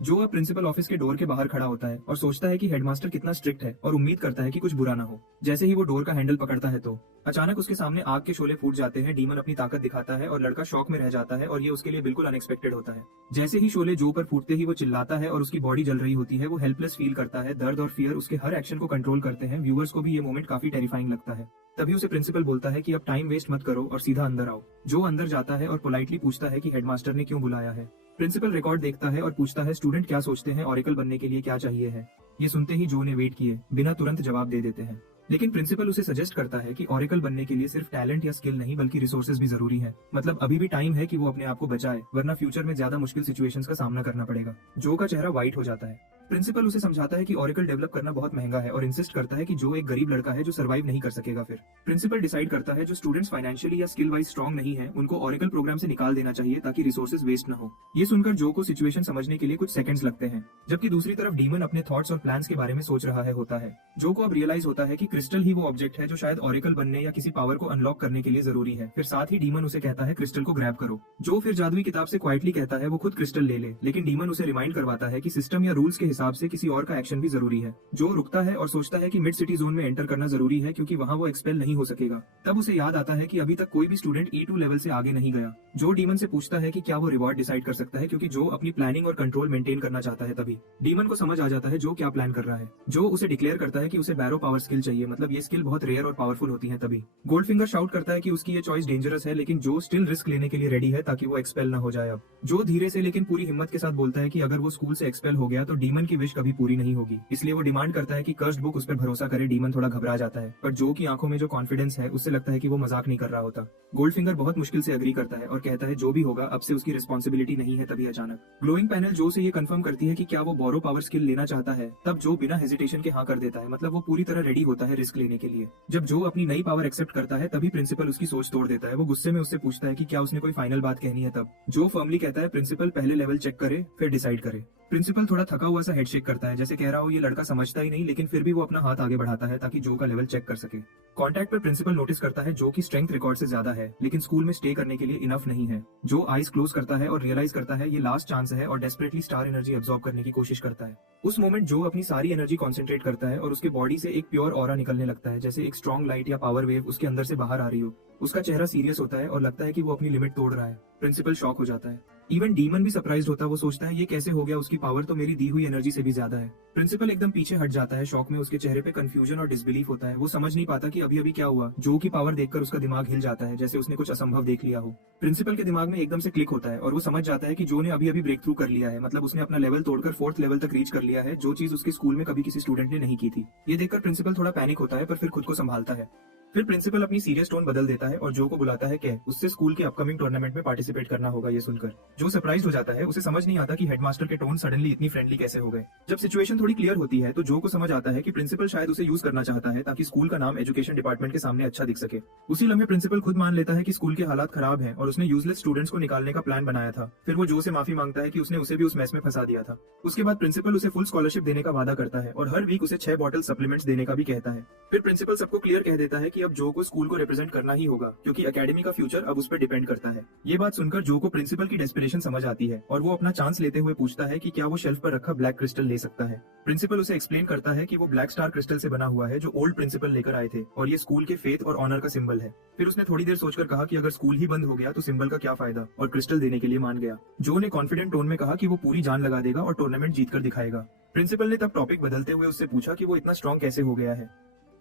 जो अब प्रिंसिपल ऑफिस के डोर के बाहर खड़ा होता है और सोचता है कि हेडमास्टर कितना स्ट्रिक्ट है और उम्मीद करता है कि कुछ बुरा ना हो। जैसे ही वो डोर का हैंडल पकड़ता है तो अचानक उसके सामने आग के शोले फूट जाते हैं। डीमन अपनी ताकत दिखाता है और लड़का शॉक में रह जाता है और ये उसके लिए बिल्कुल अनएक्सपेक्टेड होता है। जैसे ही शोले जो पर फूटते ही वो चिल्लाता है और उसकी बॉडी जल रही होती है। वो हेल्पलेस फील करता है। दर्द और फियर उसके हर एक्शन को कंट्रोल करते हैं। व्यूअर्स को भी ये मोमेंट काफी टेरिफाइंग लगता है। तभी उसे प्रिंसिपल बोलता है कि अब टाइम वेस्ट मत करो और सीधा अंदर आओ। जो अंदर जाता है और पोलाइटली पूछता है कि हेडमास्टर ने क्यों बुलाया है। प्रिंसिपल रिकॉर्ड देखता है और पूछता है स्टूडेंट क्या सोचते हैं, ऑरिकल बनने के लिए क्या चाहिए है। ये सुनते ही जो ने वेट किए बिना तुरंत जवाब दे देते हैं। लेकिन प्रिंसिपल उसे सजेस्ट करता है कि ऑरिकल बनने के लिए सिर्फ टैलेंट या स्किल नहीं बल्कि रिसोर्सेज भी जरूरी है। मतलब अभी भी टाइम है कि वो अपने आप को बचाए, वरना फ्यूचर में ज्यादा मुश्किल सिचुएशंस का सामना करना पड़ेगा। जो का चेहरा व्हाइट हो जाता है। प्रिंसिपल उसे समझाता है कि ऑरिकल डेवलप करना बहुत महंगा है और इंसिस्ट करता है कि जो एक गरीब लड़का है जो सर्वाइव नहीं कर सकेगा। फिर प्रिंसिपल डिसाइड करता है जो स्टूडेंट्स फाइनेंशियली या स्किल वाइज स्ट्रॉन्ग नहीं है उनको ऑरिकल प्रोग्राम से निकाल देना चाहिए ताकि रिसोर्सेज वेस्ट न हो। ये सुनकर जो को सिचुएशन समझने के लिए कुछ सेकंड्स लगते हैं, जबकि दूसरी तरफ डीमन अपने थॉट्स और प्लान्स के बारे में सोच रहा है होता है। जो को अब रियलाइज होता है कि क्रिस्टल ही वो ऑब्जेक्ट है जो शायद ऑरिकल बनने या किसी पावर को अनलॉक करने के लिए जरूरी है। फिर साथ ही डीमन उसे कहता है क्रिस्टल को ग्रैब करो। जो फिर जादुई किताब से क्वाइटली कहता है वो खुद क्रिस्टल ले ले, लेकिन डीमन उसे रिमाइंड करवाता है कि सिस्टम या रूल्स के हिसाब से किसी और का एक्शन भी जरूरी है। जो रुकता है और सोचता है कि मिड सिटी जोन में एंटर करना जरूरी है क्योंकि वहां वो एक्सपेल नहीं हो सकेगा। तब उसे याद आता है कि अभी तक कोई भी स्टूडेंट E2 लेवल से आगे नहीं गया। जो डीमन से पूछता है कि क्या वो रिवॉर्ड डिसाइड कर सकता है क्योंकि जो अपनी प्लानिंग और कंट्रोल मेंटेन करना चाहता है। तभी डीमन को समझ आ जाता है जो क्या प्लान कर रहा है। जो उसे डिक्लेयर करता है कि उसे बैरो पावर स्किल चाहिए, मतलब ये स्किल बहुत रेयर और पावरफुल होती है। तभी गोल्डफिंगर शाउट करता है कि उसकी ये चॉइस डेंजरस है, लेकिन जो स्टिल रिस्क लेने के लिए रेडी है ताकि वो एक्सपेल ना हो जाए। अब जो धीरे से लेकिन पूरी हिम्मत के साथ बोलता है कि अगर वो स्कूल से एक्सपेल हो गया तो डीमन की विश कभी पूरी नहीं होगी, इसलिए वो डिमांड करता है कि कर्स्ड बुक उस पर भरोसा करे। डीमन थोड़ा घबरा जाता है, पर जो की आंखों में जो कॉन्फिडेंस है उससे लगता है कि वो मजाक नहीं कर रहा होता। गोल्डफिंगर बहुत मुश्किल से अग्री करता है और कहता है जो भी होगा अब से उसकी रिस्पॉन्सिबिलिटी नहीं है। तभी अचानक ग्लोइंग पैनल जो से ये कंफर्म करती है कि क्या वो बोरो पावर स्किल लेना चाहता है। तब जो बिना हेजिटेशन के हाँ कर देता है, मतलब वो पूरी तरह रेडी होता है रिस्क लेने के लिए। जब जो अपनी नई पावर एक्सेप्ट करता है तभी प्रिंसिपल उसकी सोच तोड़ देता है। वो गुस्से में उससे पूछता है कि क्या उसने कोई फाइनल बात कहनी है। तब जो फर्मली कहता है प्रिंसिपल पहले लेवल चेक करे फिर डिसाइड करे। प्रिंसिपल थोड़ा थका हुआ सा हेडशेक करता है, जैसे कह रहा हो ये लड़का समझता ही नहीं, लेकिन फिर भी वो अपना हाथ आगे बढ़ाता है ताकि जो का लेवल चेक कर सके। कॉन्टैक्ट पर प्रिंसिपल नोटिस करता है जो की स्ट्रेंथ रिकॉर्ड से ज्यादा है, लेकिन स्कूल में स्टे करने के लिए इनफ नहीं है। जो आईज क्लोज करता है और रियलाइज करता है ये लास्ट चांस है और डेस्परेटली स्टार एनर्जी एब्जॉर्ब करने की कोशिश करता है। उस मोमेंट जो अपनी सारी एनर्जी कॉन्सेंट्रेट करता है और उसके बॉडी से एक प्योर ऑरा निकलने लगता है, जैसे एक स्ट्रॉन्ग लाइट या पावर वेव उसके अंदर से बाहर आ रही हो। उसका चेहरा सीरियस होता है और लगता है कि वो अपनी लिमिट तोड़ रहा है। प्रिंसिपल शॉक हो जाता है। इवन डीमन भी सरप्राइज्ड होता है। वो सोचता है ये कैसे हो गया, उसकी पावर तो मेरी दी हुई एनर्जी से भी ज्यादा है। प्रिंसिपल एकदम पीछे हट जाता है शॉक में। उसके चेहरे पे कंफ्यूजन और डिसबिलीफ होता है। वो समझ नहीं पाता कि अभी अभी क्या हुआ। जो की पावर देखकर उसका दिमाग हिल जाता है, जैसे उसने कुछ असंभव देख लिया हो। प्रिंसिपल के दिमाग में एकदम से क्लिक होता है और वो समझ जाता है कि जो ने अभी अभी ब्रेक थ्रू कर लिया है, मतलब उसने अपना लेवल तोड़कर 4th लेवल तक रीच कर लिया है, जो चीज उसके स्कूल में कभी किसी स्टूडेंट ने नहीं की थी। ये देखकर प्रिंसिपल थोड़ा पैनिक होता है, पर फिर खुद को संभालता है। फिर प्रिंसिपल अपनी सीरियस टोन बदल देता है और जो को बुलाता है कि उससे स्कूल के अपकमिंग टूर्नामेंट में पार्टिसिपेट करना होगा। ये सुनकर जो सरप्राइज हो जाता है। उसे समझ नहीं आता कि हेडमास्टर के टोन सडनली इतनी फ्रेंडली कैसे हो गए। जब सिचुएशन थोड़ी क्लियर होती है तो जो को समझ आता है कि प्रिंसिपल शायद उसे यूज करना चाहता है ताकि स्कूल का नाम एजुकेशन डिपार्टमेंट के सामने अच्छा दिख सके। उसी लम्हे प्रिंसिपल खुद मान लेता है कि स्कूल के हालात खराब हैं और उसने यूजलेस स्टूडेंट्स को निकालने का प्लान बनाया था। फिर वो जो से माफी मांगता है कि उसने उसे भी उस मैस में फंसा दिया था। उसके बाद प्रिंसिपल उसे फुल स्कॉलरशिप देने का वादा करता है और हर वीक उसे 6 बॉटल सप्लीमेंट्स देने का भी कहता है। फिर प्रिंसिपल सबको क्लियर कह देता है कि अब जो को स्कूल को रिप्रेजेंट करना ही होगा क्योंकि एकेडमी का फ्यूचर अब उस पर डिपेंड करता है। ये बात सुनकर जो को प्रिंसिपल की डेस्परेशन समझ आती है और वो अपना चांस लेते हुए पूछता है कि क्या वो शेल्फ पर रखा ब्लैक क्रिस्टल ले सकता है। प्रिंसिपल उसे एक्सप्लेन करता है कि वो ब्लैक स्टार क्रिस्टल से बना हुआ है जो ओल्ड प्रिंसिपल लेकर आए थे और ये स्कूल के फेथ और ऑनर का सिंबल है। फिर उसने थोड़ी देर सोचकर कहा कि अगर स्कूल ही बंद हो गया तो सिंबल का क्या फायदा, और क्रिस्टल देने के लिए मान गया। जो ने कॉन्फिडेंट टोन में कहा कि वो पूरी जान लगा देगा और टूर्नामेंट जीतकर दिखाएगा। प्रिंसिपल ने तब टॉपिक बदलते हुए उससे पूछा कि वो इतना स्ट्रॉन्ग कैसे हो गया है।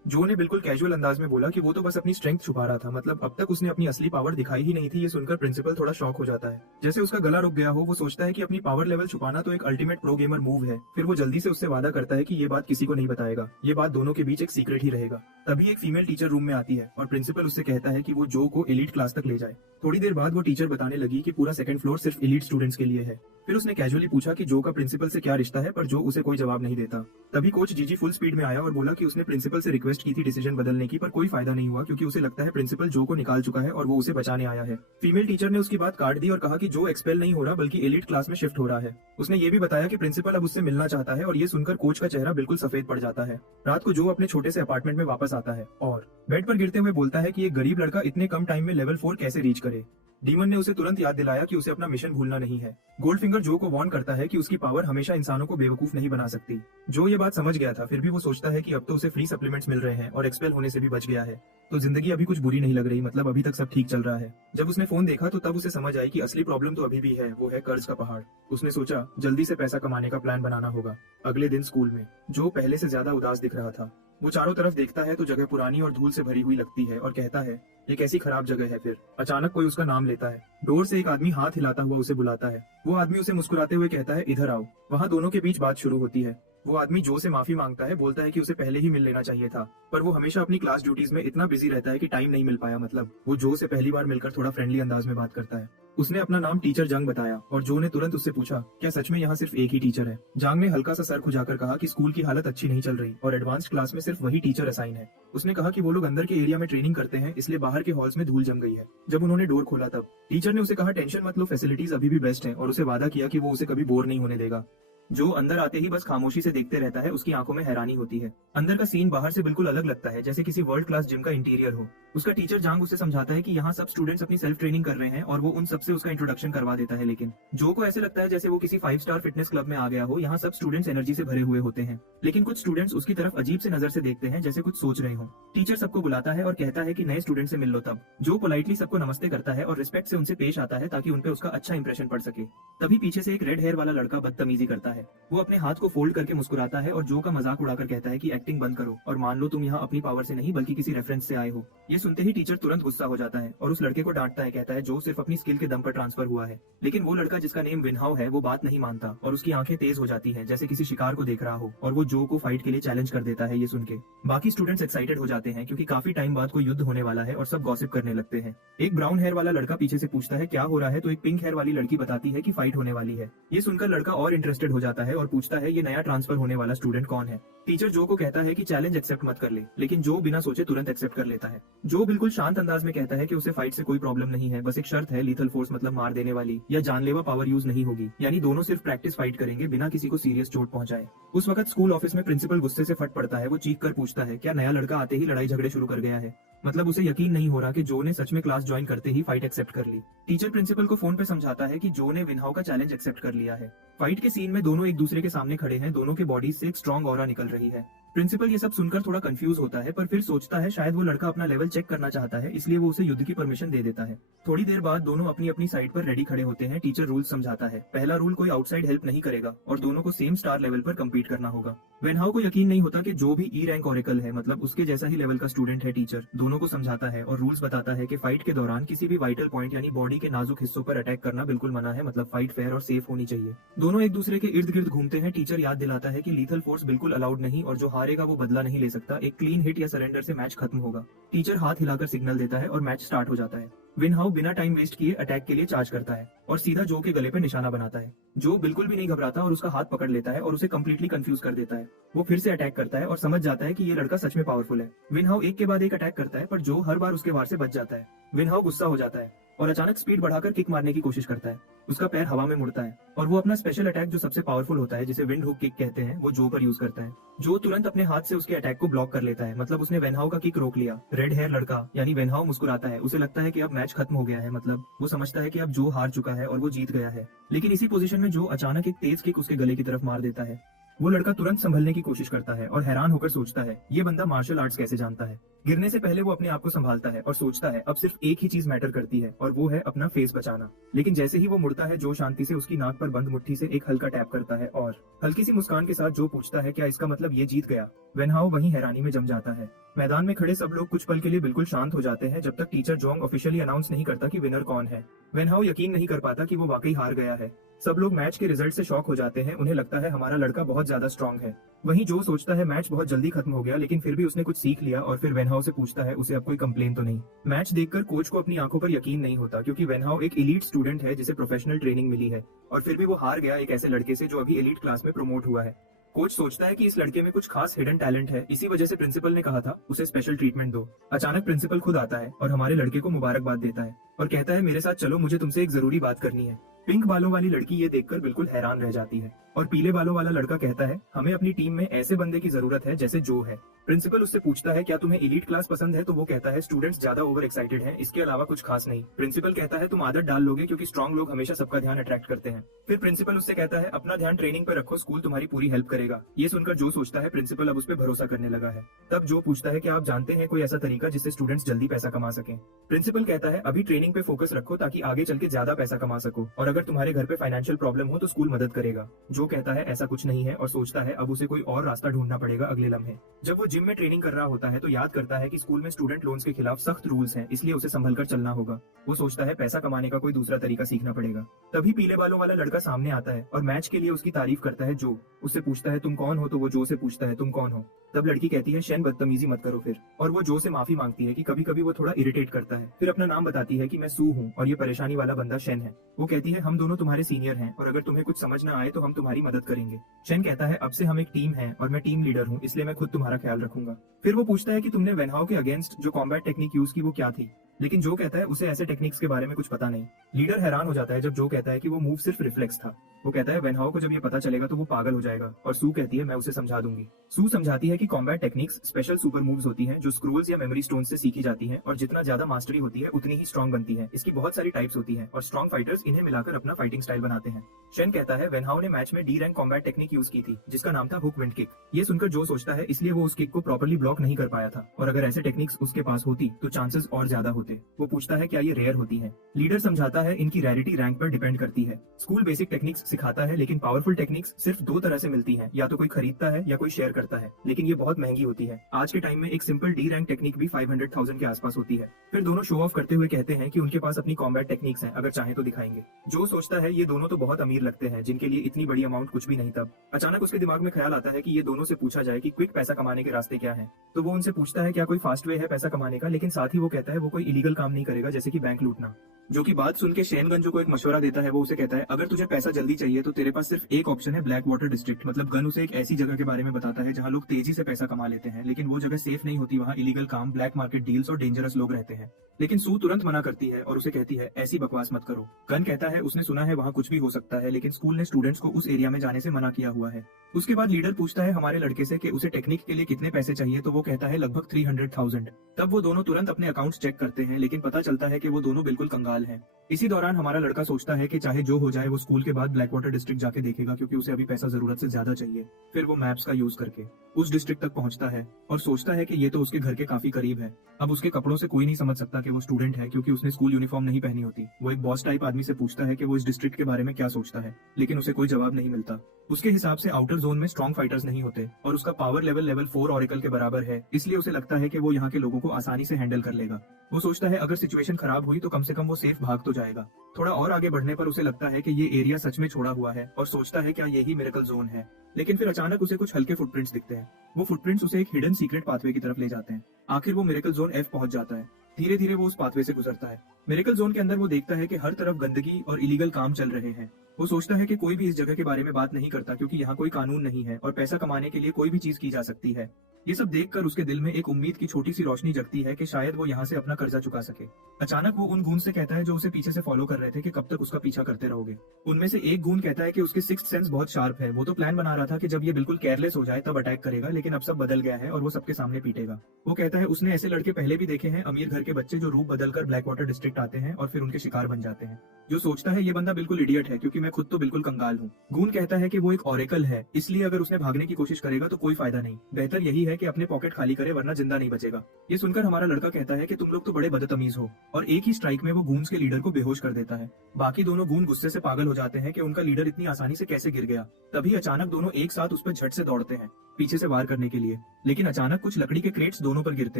जो ने बिल्कुल कैजुअल अंदाज में बोला कि वो तो बस अपनी स्ट्रेंथ छुपा रहा था, मतलब अब तक उसने अपनी असली पावर दिखाई ही नहीं थी। ये सुनकर प्रिंसिपल थोड़ा शॉक हो जाता है, जैसे उसका गला रुक गया हो। वो सोचता है कि अपनी पावर लेवल छुपाना तो एक अल्टीमेट प्रो गेमर मूव है। फिर वो जल्दी से उससे वादा करता है कि ये बात किसी को नहीं बताएगा, ये बात दोनों के बीच एक सीक्रेट ही रहेगा। तभी एक फीमेल टीचर रूम में आती है और प्रिंसिपल उससे कहता है कि वो जो को एलीट क्लास तक ले जाए। थोड़ी देर बाद वो टीचर बताने लगी कि पूरा सेकंड फ्लोर सिर्फ एलीट स्टूडेंट्स के लिए है। फिर उसने कैजुअली पूछा कि जो का प्रिंसिपल से क्या रिश्ता है, पर जो उसे कोई जवाब नहीं देता। तभी कोच जीजी फुल स्पीड में आया और बोला कि उसने प्रिंसिपल से रिक्वेस्ट की थी डिसीजन बदलने की, पर कोई फायदा नहीं हुआ क्योंकि उसे लगता है प्रिंसिपल जो को निकाल चुका है और वो उसे बचाने आया है। फीमेल टीचर ने उसकी बात काट दी और कहा कि जो एक्सपेल नहीं हो रहा बल्कि एलीट क्लास में शिफ्ट हो रहा है। उसने ये भी बताया कि प्रिंसिपल अब उससे मिलना चाहता है और ये सुनकर कोच का चेहरा बिल्कुल सफेद पड़ जाता है। रात को जो अपने छोटे से अपार्टमेंट में वापस आता है और बेड पर गिरते हुए बोलता है कि एक गरीब लड़का इतने कम टाइम में लेवल 4 कैसे रीच करे। डीमन ने उसे तुरंत याद दिलाया कि उसे अपना मिशन भूलना नहीं है। गोल्डफिंगर जो को वार्न करता है कि उसकी पावर हमेशा इंसानों को बेवकूफ नहीं बना सकती। जो ये बात समझ गया था, फिर भी वो सोचता है कि अब तो उसे फ्री सप्लीमेंट्स मिल रहे हैं और एक्सपेल होने से भी बच गया है, तो जिंदगी अभी कुछ बुरी नहीं लग रही, मतलब अभी तक सब ठीक चल रहा है। जब उसने फोन देखा तो तब उसे समझ आई कि असली प्रॉब्लम तो अभी भी है, वो है कर्ज का पहाड़। उसने सोचा जल्दी से पैसा कमाने का प्लान बनाना होगा। अगले दिन स्कूल में जो पहले से ज्यादा उदास दिख रहा था। वो चारों तरफ देखता है तो जगह पुरानी और धूल से भरी हुई लगती है और कहता है ये कैसी खराब जगह है। फिर अचानक कोई उसका नाम लेता है। डोर से एक आदमी हाथ हिलाता हुआ उसे बुलाता है। वो आदमी उसे मुस्कुराते हुए कहता है इधर आओ। वहाँ दोनों के बीच बात शुरू होती है। वो आदमी जो से माफी मांगता है, बोलता है कि उसे पहले ही मिल लेना चाहिए था, पर वो हमेशा अपनी क्लास ड्यूटीज में इतना बिजी रहता है कि टाइम नहीं मिल पाया। मतलब वो जो से पहली बार मिलकर थोड़ा फ्रेंडली अंदाज में बात करता है। उसने अपना नाम टीचर जंग बताया और जो ने तुरंत उससे पूछा क्या सच में यहाँ सिर्फ एक ही टीचर है। जांग ने हल्का सा सर खुजाकर कहा कि स्कूल की हालत अच्छी नहीं चल रही और एडवांस्ड क्लास में सिर्फ वही टीचर असाइन है। उसने कहा कि वो लोग अंदर के एरिया में ट्रेनिंग करते हैं, इसलिए बाहर के हॉल्स में धूल जम गई है। जब उन्होंने डोर खोला तब टीचर ने उसे कहा टेंशन मत लो, फैसिलिटीज अभी भी बेस्ट है, और उसे वादा किया कि वो उसे कभी बोर नहीं होने देगा। जो अंदर आते ही बस खामोशी से देखते रहता है। उसकी आंखों में हैरानी होती है। अंदर का सीन बाहर से बिल्कुल अलग लगता है, जैसे किसी वर्ल्ड क्लास जिम का इंटीरियर हो। उसका टीचर जांग उसे समझाता है कि यहाँ सब स्टूडेंट्स अपनी सेल्फ ट्रेनिंग कर रहे हैं और वो उन सबसे उसका इंट्रोडक्शन करवा देता है। लेकिन जो को ऐसे लगता है जैसे वो किसी 5 स्टार फिटनेस क्लब में आ गया हो। यहाँ सब स्टूडेंट्स एनर्जी से भरे हुए होते हैं, लेकिन कुछ स्टूडेंट्स उसकी तरफ अजीब से नजर से देखते हैं, जैसे कुछ सोच रहे हो। टीचर सबको बुलाता है और कहता है कि नए स्टूडेंट से मिल लो। तब जो पोलाइटली सबको नमस्ते करता है और रिस्पेक्ट से उनसे पेश आता है ताकि उनपे उसका अच्छा इंप्रेशन पड़ सके। तभी पीछे से एक रेड हेयर वाला लड़का बदतमीजी करता है। वो अपने हाथ को फोल्ड करके मुस्कुराता है और जो का मजाक उड़ाकर कहता है कि एक्टिंग बंद करो और मान लो तुम यहाँ अपनी पावर से नहीं बल्कि किसी रेफरेंस से आए हो। ये सुनते ही टीचर तुरंत गुस्सा हो जाता है और उस लड़के को डांटता है। कहता है जो सिर्फ अपनी स्किल के दम पर ट्रांसफर हुआ है। लेकिन वो लड़का जिसका नेम विनहाउ है वो बात नहीं मानता और उसकी आंखें तेज हो जाती है जैसे किसी शिकार को देख रहा हो, और वो जो को फाइट के लिए चैलेंज कर देता है। ये सुन के बाकी स्टूडेंट्स एक्साइटेड हो जाते हैं क्योंकि काफी टाइम बाद कोई युद्ध होने वाला है और सब गॉसिप करने लगते हैं। एक ब्राउन हेयर वाला लड़का पीछे से पूछता है क्या हो रहा है, तो एक पिंक हेयर वाली लड़की बताती है कि फाइट होने वाली है। ये सुनकर लड़का और इंटरेस्टेड हो जाता है और पूछता है ये नया ट्रांसफर होने वाला स्टूडेंट कौन है। टीचर जो को कहता है कि चैलेंज एक्सेप्ट मत कर ले, लेकिन जो बिना सोचे तुरंत एक्सेप्ट कर लेता है। जो बिल्कुल शांत अंदाज में कहता है कि उसे फाइट से कोई प्रॉब्लम नहीं है, बस एक शर्त है, लीथल फोर्स मतलब मार देने वाली या जानलेवा पावर यूज नहीं होगी, यानी दोनों सिर्फ प्रैक्टिस फाइट करेंगे बिना किसी को सीरियस चोट पहुंचाए। उस वक्त स्कूल ऑफिस में प्रिंसिपल गुस्से से फट पड़ता है। वो चीख कर पूछता है क्या नया लड़का आते ही लड़ाई झगड़े शुरू कर गया है। मतलब उसे यकीन नहीं हो रहा कि जो ने सच में क्लास ज्वाइन करते ही फाइट एक्सेप्ट कर ली। टीचर प्रिंसिपल को फोन पे समझाता है कि जो ने विनहाउ का चैलेंज एक्सेप्ट कर लिया है। फाइट के सीन में दोनों एक दूसरे के सामने खड़े हैं, दोनों के बॉडी से एक स्ट्रॉन्ग ऑरा निकल रही है। प्रिंसिपल ये सब सुनकर थोड़ा कंफ्यूज होता है, पर फिर सोचता है शायद वो लड़का अपना लेवल चेक करना चाहता है, इसलिए वो उसे युद्ध की परमिशन दे देता है। थोड़ी देर बाद दोनों अपनी अपनी साइड पर रेडी खड़े होते हैं। टीचर रूल समझाता है। पहला रूल कोई आउटसाइड हेल्प नहीं करेगा और दोनों को सेम स्टार लेवल पर कम्पीट करना होगा। वेनहाउ को यकीन नहीं होता कि जो भी ई रैंक ऑरेकल है, मतलब उसके जैसा ही लेवल का स्टूडेंट है। टीचर दोनों को समझाता है और रूल्स बताता है कि फाइट के दौरान किसी भी वाइटल पॉइंट यानी बॉडी के नाजुक हिस्सों पर अटैक करना बिल्कुल मना है, मतलब फाइट फेयर और सेफ होनी चाहिए। दोनों एक दूसरे के इर्द गिर्द घूमते हैं। टीचर याद दिलाता है कि लीथल फोर्स बिल्कुल अलाउड नहीं और जो हारेगा वो बदला नहीं ले सकता। एक क्लीन हिट या सरेंडर से मैच खत्म होगा। टीचर हाथ हिलाकर सिग्नल देता है और मैच स्टार्ट हो जाता है। विनहाउ बिना टाइम वेस्ट किए अटैक के लिए चार्ज करता है और सीधा जो के गले पर निशाना बनाता है। जो बिल्कुल भी नहीं घबराता और उसका हाथ पकड़ लेता है और उसे कंप्लीटली कंफ्यूज कर देता है। वो फिर से अटैक करता है और समझ जाता है कि ये लड़का सच में पावरफुल है। विनहाउ एक के बाद एक अटैक करता है, पर जो हर बार उसके वार से बच जाता है। विनहाउ गुस्सा हो जाता है और अचानक स्पीड बढ़ाकर किक मारने की कोशिश करता है। उसका पैर हवा में मुड़ता है और वो अपना स्पेशल अटैक जो सबसे पावरफुल होता है, जिसे विंड हुक किक कहते हैं, वो जो पर यूज करता है। जो तुरंत अपने हाथ से उसके अटैक को ब्लॉक कर लेता है, मतलब उसने वेनहाउ का किक रोक लिया। रेड हेयर लड़का यानी वेनहाउ मुस्कुराता है। उसे लगता है कि अब मैच खत्म हो गया है, मतलब वो समझता है कि अब जो हार चुका है और वो जीत गया है। लेकिन इसी पोजीशन में जो अचानक एक तेज किक उसके गले की तरफ मार देता है। वो लड़का तुरंत संभलने की कोशिश करता है और हैरान होकर सोचता है ये बंदा मार्शल आर्ट्स कैसे जानता है। गिरने से पहले वो अपने आप को संभालता है और सोचता है अब सिर्फ एक ही चीज मैटर करती है और वो है अपना फेस बचाना। लेकिन जैसे ही वो मुड़ता है जो शांति से उसकी नाक पर बंद मुट्ठी से एक हल्का टैप करता है और हल्की सी मुस्कान के साथ जो पूछता है क्या इसका मतलब ये जीत गया। वेन हाओ वहीं हैरानी में जम जाता है। मैदान में खड़े सब लोग कुछ पल के लिए बिल्कुल शांत हो जाते हैं जब तक टीचर जोंग ऑफिशियली अनाउंस नहीं करता कि विनर कौन है। वेन हाओ यकीन नहीं कर पाता कि वो वाकई हार गया है। सब लोग मैच के रिजल्ट से शॉक हो जाते हैं, उन्हें लगता है हमारा लड़का बहुत ज्यादा स्ट्रांग है। वहीं जो सोचता है मैच बहुत जल्दी खत्म हो गया लेकिन फिर भी उसने कुछ सीख लिया और फिर वेनहाउ से पूछता है उसे अब कोई कंप्लेन तो नहीं। मैच देखकर कोच को अपनी आंखों पर यकीन नहीं होता क्योंकि वेनहाउ एक एलीट स्टूडेंट है जिसे प्रोफेशनल ट्रेनिंग मिली है और फिर भी वो हार गया एक ऐसे लड़के से जो अभी एलीट क्लास में प्रमोट हुआ है। कोच सोचता है कि इस लड़के में कुछ खास हिडन टैलेंट है, इसी वजह से प्रिंसिपल ने कहा था उसे स्पेशल ट्रीटमेंट दो। अचानक प्रिंसिपल खुद आता है और हमारे लड़के को मुबारकबाद देता है और कहता है मेरे साथ चलो, मुझे तुमसे एक जरूरी बात करनी है। पिंक बालों वाली लड़की ये देखकर बिल्कुल हैरान रह जाती है और पीले बालों वाला लड़का कहता है हमें अपनी टीम में ऐसे बंदे की जरूरत है जैसे जो है। प्रिंसिपल उससे पूछता है क्या तुम्हें एलीट क्लास पसंद है, तो वो कहता है स्टूडेंट्स ज्यादा ओवर एक्साइटेड हैं, इसके अलावा कुछ खास नहीं। प्रिंसिपल कहता है तुम आदत डाल लोगे क्योंकि स्ट्रांग लोग हमेशा सबका ध्यान अट्रैक्ट करते हैं। फिर प्रिंसिपल उससे कहता है अपना ध्यान ट्रेनिंग पर रखो, स्कूल तुम्हारी पूरी हेल्प करेगा। ये सुनकर जो सोचता है प्रिंसिपल अब उस पर भरोसा करने लगा है। तब जो पूछता है क्या आप जानते हैं कोई ऐसा तरीका जिससे स्टूडेंट्स जल्दी पैसा कमा सकें। प्रिंसिपल कहता है अभी ट्रेनिंग पे फोकस रखो ताकि आगे चल के ज्यादा पैसा कमा सको, और अगर तुम्हारे घर पे फाइनेंशियल प्रॉब्लम हो तो स्कूल मदद करेगा। जो कहता है ऐसा कुछ नहीं है और सोचता है अब उसे कोई और रास्ता ढूंढना पड़ेगा। अगले लम्हे जब वो जिम में ट्रेनिंग कर रहा होता है तो याद करता है कि स्कूल में स्टूडेंट लोन्स के खिलाफ सख्त रूल्स हैं, इसलिए उसे संभल कर चलना होगा। वो सोचता है पैसा कमाने का कोई दूसरा तरीका सीखना पड़ेगा। तभी पीले बालों वाला लड़का सामने आता है और मैच के लिए उसकी तारीफ करता है। जो उससे पूछता है तुम कौन हो, तो वो जो से पूछता है तुम कौन हो। तब लड़की कहती है शेन बदतमीजी मत करो फिर, और वो जो से माफी मांगती है कि कभी कभी वो थोड़ा इरिटेट करता है। फिर अपना नाम बताती है कि मैं सू हूँ और ये परेशानी वाला बंदा शेन है। वो कहती है हम दोनों तुम्हारे सीनियर हैं और अगर तुम्हें कुछ समझ ना आए तो हम तुम्हारी मदद करेंगे। शेन कहता है अब से हम एक टीम है और मैं टीम लीडर हूँ, इसलिए मैं खुद तुम्हारा ख्याल रखूंगा। फिर वो पूछता है कि तुमने वेनहाउ के अगेंस्ट जो कॉम्बैट टेक्निक यूज की वो क्या थी, लेकिन जो कहता है उसे ऐसे टेक्निक्स के बारे में कुछ पता नहीं। लीडर हैरान हो जाता है जब जो कहता है कि वो मूव सिर्फ रिफ्लेक्स था। वो कहता है वेनहाउ को जब ये पता चलेगा तो वो पागल हो जाएगा, और सू कहती है मैं उसे समझा दूंगी। सू समझाती है कि combat techniques special super moves होती हैं जो स्क्रोल्स या मेमोरी स्टोन से सीखी जाती हैं, और जितना ज्यादा मास्टरी होती है उतनी ही स्ट्रांग बनती है। इसकी बहुत सारी टाइप्स होती हैं और स्ट्रांग फाइटर्स इन्हें मिलाकर अपना फाइटिंग स्टाइल बनाते हैं। शेन कहता है वेनहाउ ने मैच में D rank combat technique use की थी जिसका नाम था हुक विंड किक। ये सुनकर जो सोचता है इसलिए वो उस किक को प्रॉपर्ली ब्लॉक नहीं कर पाया था, और अगर ऐसे टेक्निक्स उसके पास होती तो चांसेस और ज्यादा होते। वो पूछता है क्या ये रेयर होती है। लीडर समझाता है इनकी रैरिटी रैंक पर डिपेंड करती है। स्कूल बेसिक टेक्निक्स सिखाता है लेकिन पावरफुल टेक्निक्स सिर्फ दो तरह से मिलती हैं, या तो कोई खरीदता है या कोई शेयर करता है, लेकिन ये बहुत महंगी होती है। आज के टाइम में एक सिंपल डी रैंक टेक्निक भी 500,000 के आसपास होती है। फिर दोनों शो ऑफ करते हुए कहते हैं कि उनके पास अपनी कॉम्बैट टेक्निक्स हैं, अगर चाहे तो दिखाएंगे। जो सोचता है ये दोनों तो बहुत अमीर लगते हैं जिनके लिए इतनी बड़ी अमाउंट कुछ भी नहीं। तब अचानक उसके दिमाग में ख्याल आता है कि ये दोनों से पूछा जाए कि क्विक पैसा कमाने के रास्ते क्या है। तो वो उनसे पूछता है क्या कोई फास्ट वे है पैसा कमाने का, लेकिन साथ ही वो कहता है वो कोई इलीगल काम नहीं करेगा जैसे कि बैंक लूटना। जो की बात सुन के शेन गन जो को एक मशवरा देता है, वो उसे कहता है अगर तुझे पैसा जल्दी चाहिए तो तेरे पास सिर्फ एक ऑप्शन है, ब्लैक वाटर डिस्ट्रिक्ट। मतलब गन उसे एक ऐसी जगह के बारे में बताता है जहाँ लोग तेजी से पैसा कमा लेते हैं, लेकिन वो जगह सेफ नहीं होती, वहाँ इलीगल काम, ब्लैक मार्केट डील्स और डेंजरस लोग रहते हैं। लेकिन सू तुरंत मना करती है और उसे कहती है ऐसी बकवास मत करो। गन कहता है उसने सुना है वहाँ कुछ भी हो सकता है, लेकिन स्कूल ने स्टूडेंट्स को उस एरिया में जाने से मना किया हुआ है। उसके बाद लीडर पूछता है हमारे लड़के से कि उसे टेक्निक के लिए कितने पैसे चाहिए, तो वो कहता है लगभग 300,000। तब वो दोनों तुरंत अपने अकाउंट्स चेक करते हैं, लेकिन पता चलता है कि वो दोनों बिल्कुल कंगाल हैं। इसी दौरान हमारा लड़का सोचता है कि चाहे जो हो जाए वो स्कूल के बाद ब्लैक वाटर डिस्ट्रिक्ट जाके देखेगा क्योंकि उसे अभी पैसा जरूरत से ज्यादा चाहिए। फिर वो मैप्स का यूज करके उस डिस्ट्रिक्ट तक पहुंचता है और सोचता है कि ये तो उसके घर के काफी करीब है। अब उसके कपड़ों से कोई नहीं समझ सकता कि वो स्टूडेंट है क्योंकि उसने स्कूल यूनिफॉर्म नहीं पहनी होती। वो एक बॉस टाइप आदमी से पूछता है कि वो इस डिस्ट्रिक्ट के बारे में क्या सोचता है, लेकिन उसे कोई जवाब नहीं मिलता। उसके हिसाब से आउटर जोन में स्ट्रॉन्ग फाइटर्स नहीं होते और उसका पावर लेवल 4 ऑरेकल के बराबर है, इसलिए उसे लगता है कि वो यहाँ के लोगों को आसानी से हैंडल कर लेगा। वो सोचता है अगर सिचुएशन खराब हुई तो कम से कम वो सेफ भाग तो जाएगा। थोड़ा और आगे बढ़ने पर उसे लगता है कि ये एरिया सच में छोड़ा हुआ है और सोचता है क्या यही मिरेकल जोन है। लेकिन फिर अचानक उसे कुछ हल्के फुटप्रिंट्स दिखते हैं। वो फुटप्रिंट्स उसे एक हिडन सीक्रेट पाथवे की तरफ ले जाते हैं। आखिर वो मिरेकल जोन F पहुंच जाता है। धीरे धीरे वो उस पाथवे से गुजरता है। मिरेकल जोन के अंदर वो देखता है कि हर तरफ गंदगी और इलीगल काम चल रहे हैं। वो सोचता है कि कोई भी इस जगह के बारे में बात नहीं करता क्योंकि यहाँ कोई कानून नहीं है और पैसा कमाने के लिए कोई भी चीज की जा सकती है। ये सब देखकर उसके दिल में एक उम्मीद की छोटी सी रोशनी जगती है कि शायद वो यहाँ से अपना कर्जा चुका सके। अचानक वो उन गूंज से कहता है जो उसे पीछे से फॉलो कर रहे थे कि कब तक उसका पीछा करते रहोगे। उनमें से एक गूंज कहता है कि उसके सिक्स्थ सेंस बहुत शार्प है। वो तो प्लान बना रहा था कि जब ये बिल्कुल केयरलेस हो जाए तब अटैक करेगा, लेकिन अब सब बदल गया है और वो सबके सामने पीटेगा। वो कहता है उसने ऐसे लड़के पहले भी देखे हैं, अमीर घर के बच्चे जो रूप बदलकर ब्लैक वाटर डिस्ट्रिक्ट आते हैं और फिर उनके शिकार बन जाते हैं। जो सोचता है ये बंदा बिल्कुल इडियट है क्योंकि मैं खुद तो बिल्कुल कंगाल हूँ। गून कहता है कि वो एक ऑरेकल है, इसलिए अगर उसने भागने की कोशिश करेगा तो कोई फायदा नहीं, बेहतर यही है कि अपने पॉकेट खाली करे वरना जिंदा नहीं बचेगा। ये सुनकर हमारा लड़का कहता है कि तुम लोग तो बड़े बदतमीज हो, और एक ही स्ट्राइक में वो गून्स के लीडर को बेहोश कर देता है। बाकी दोनों गून गुस्से से पागल हो जाते हैं कि उनका लीडर इतनी आसानी से कैसे गिर गया। तभी अचानक दोनों एक साथ उस पर झट से दौड़ते हैं पीछे से वार करने के लिए, लेकिन अचानक कुछ लकड़ी के क्रेट्स दोनों पर गिरते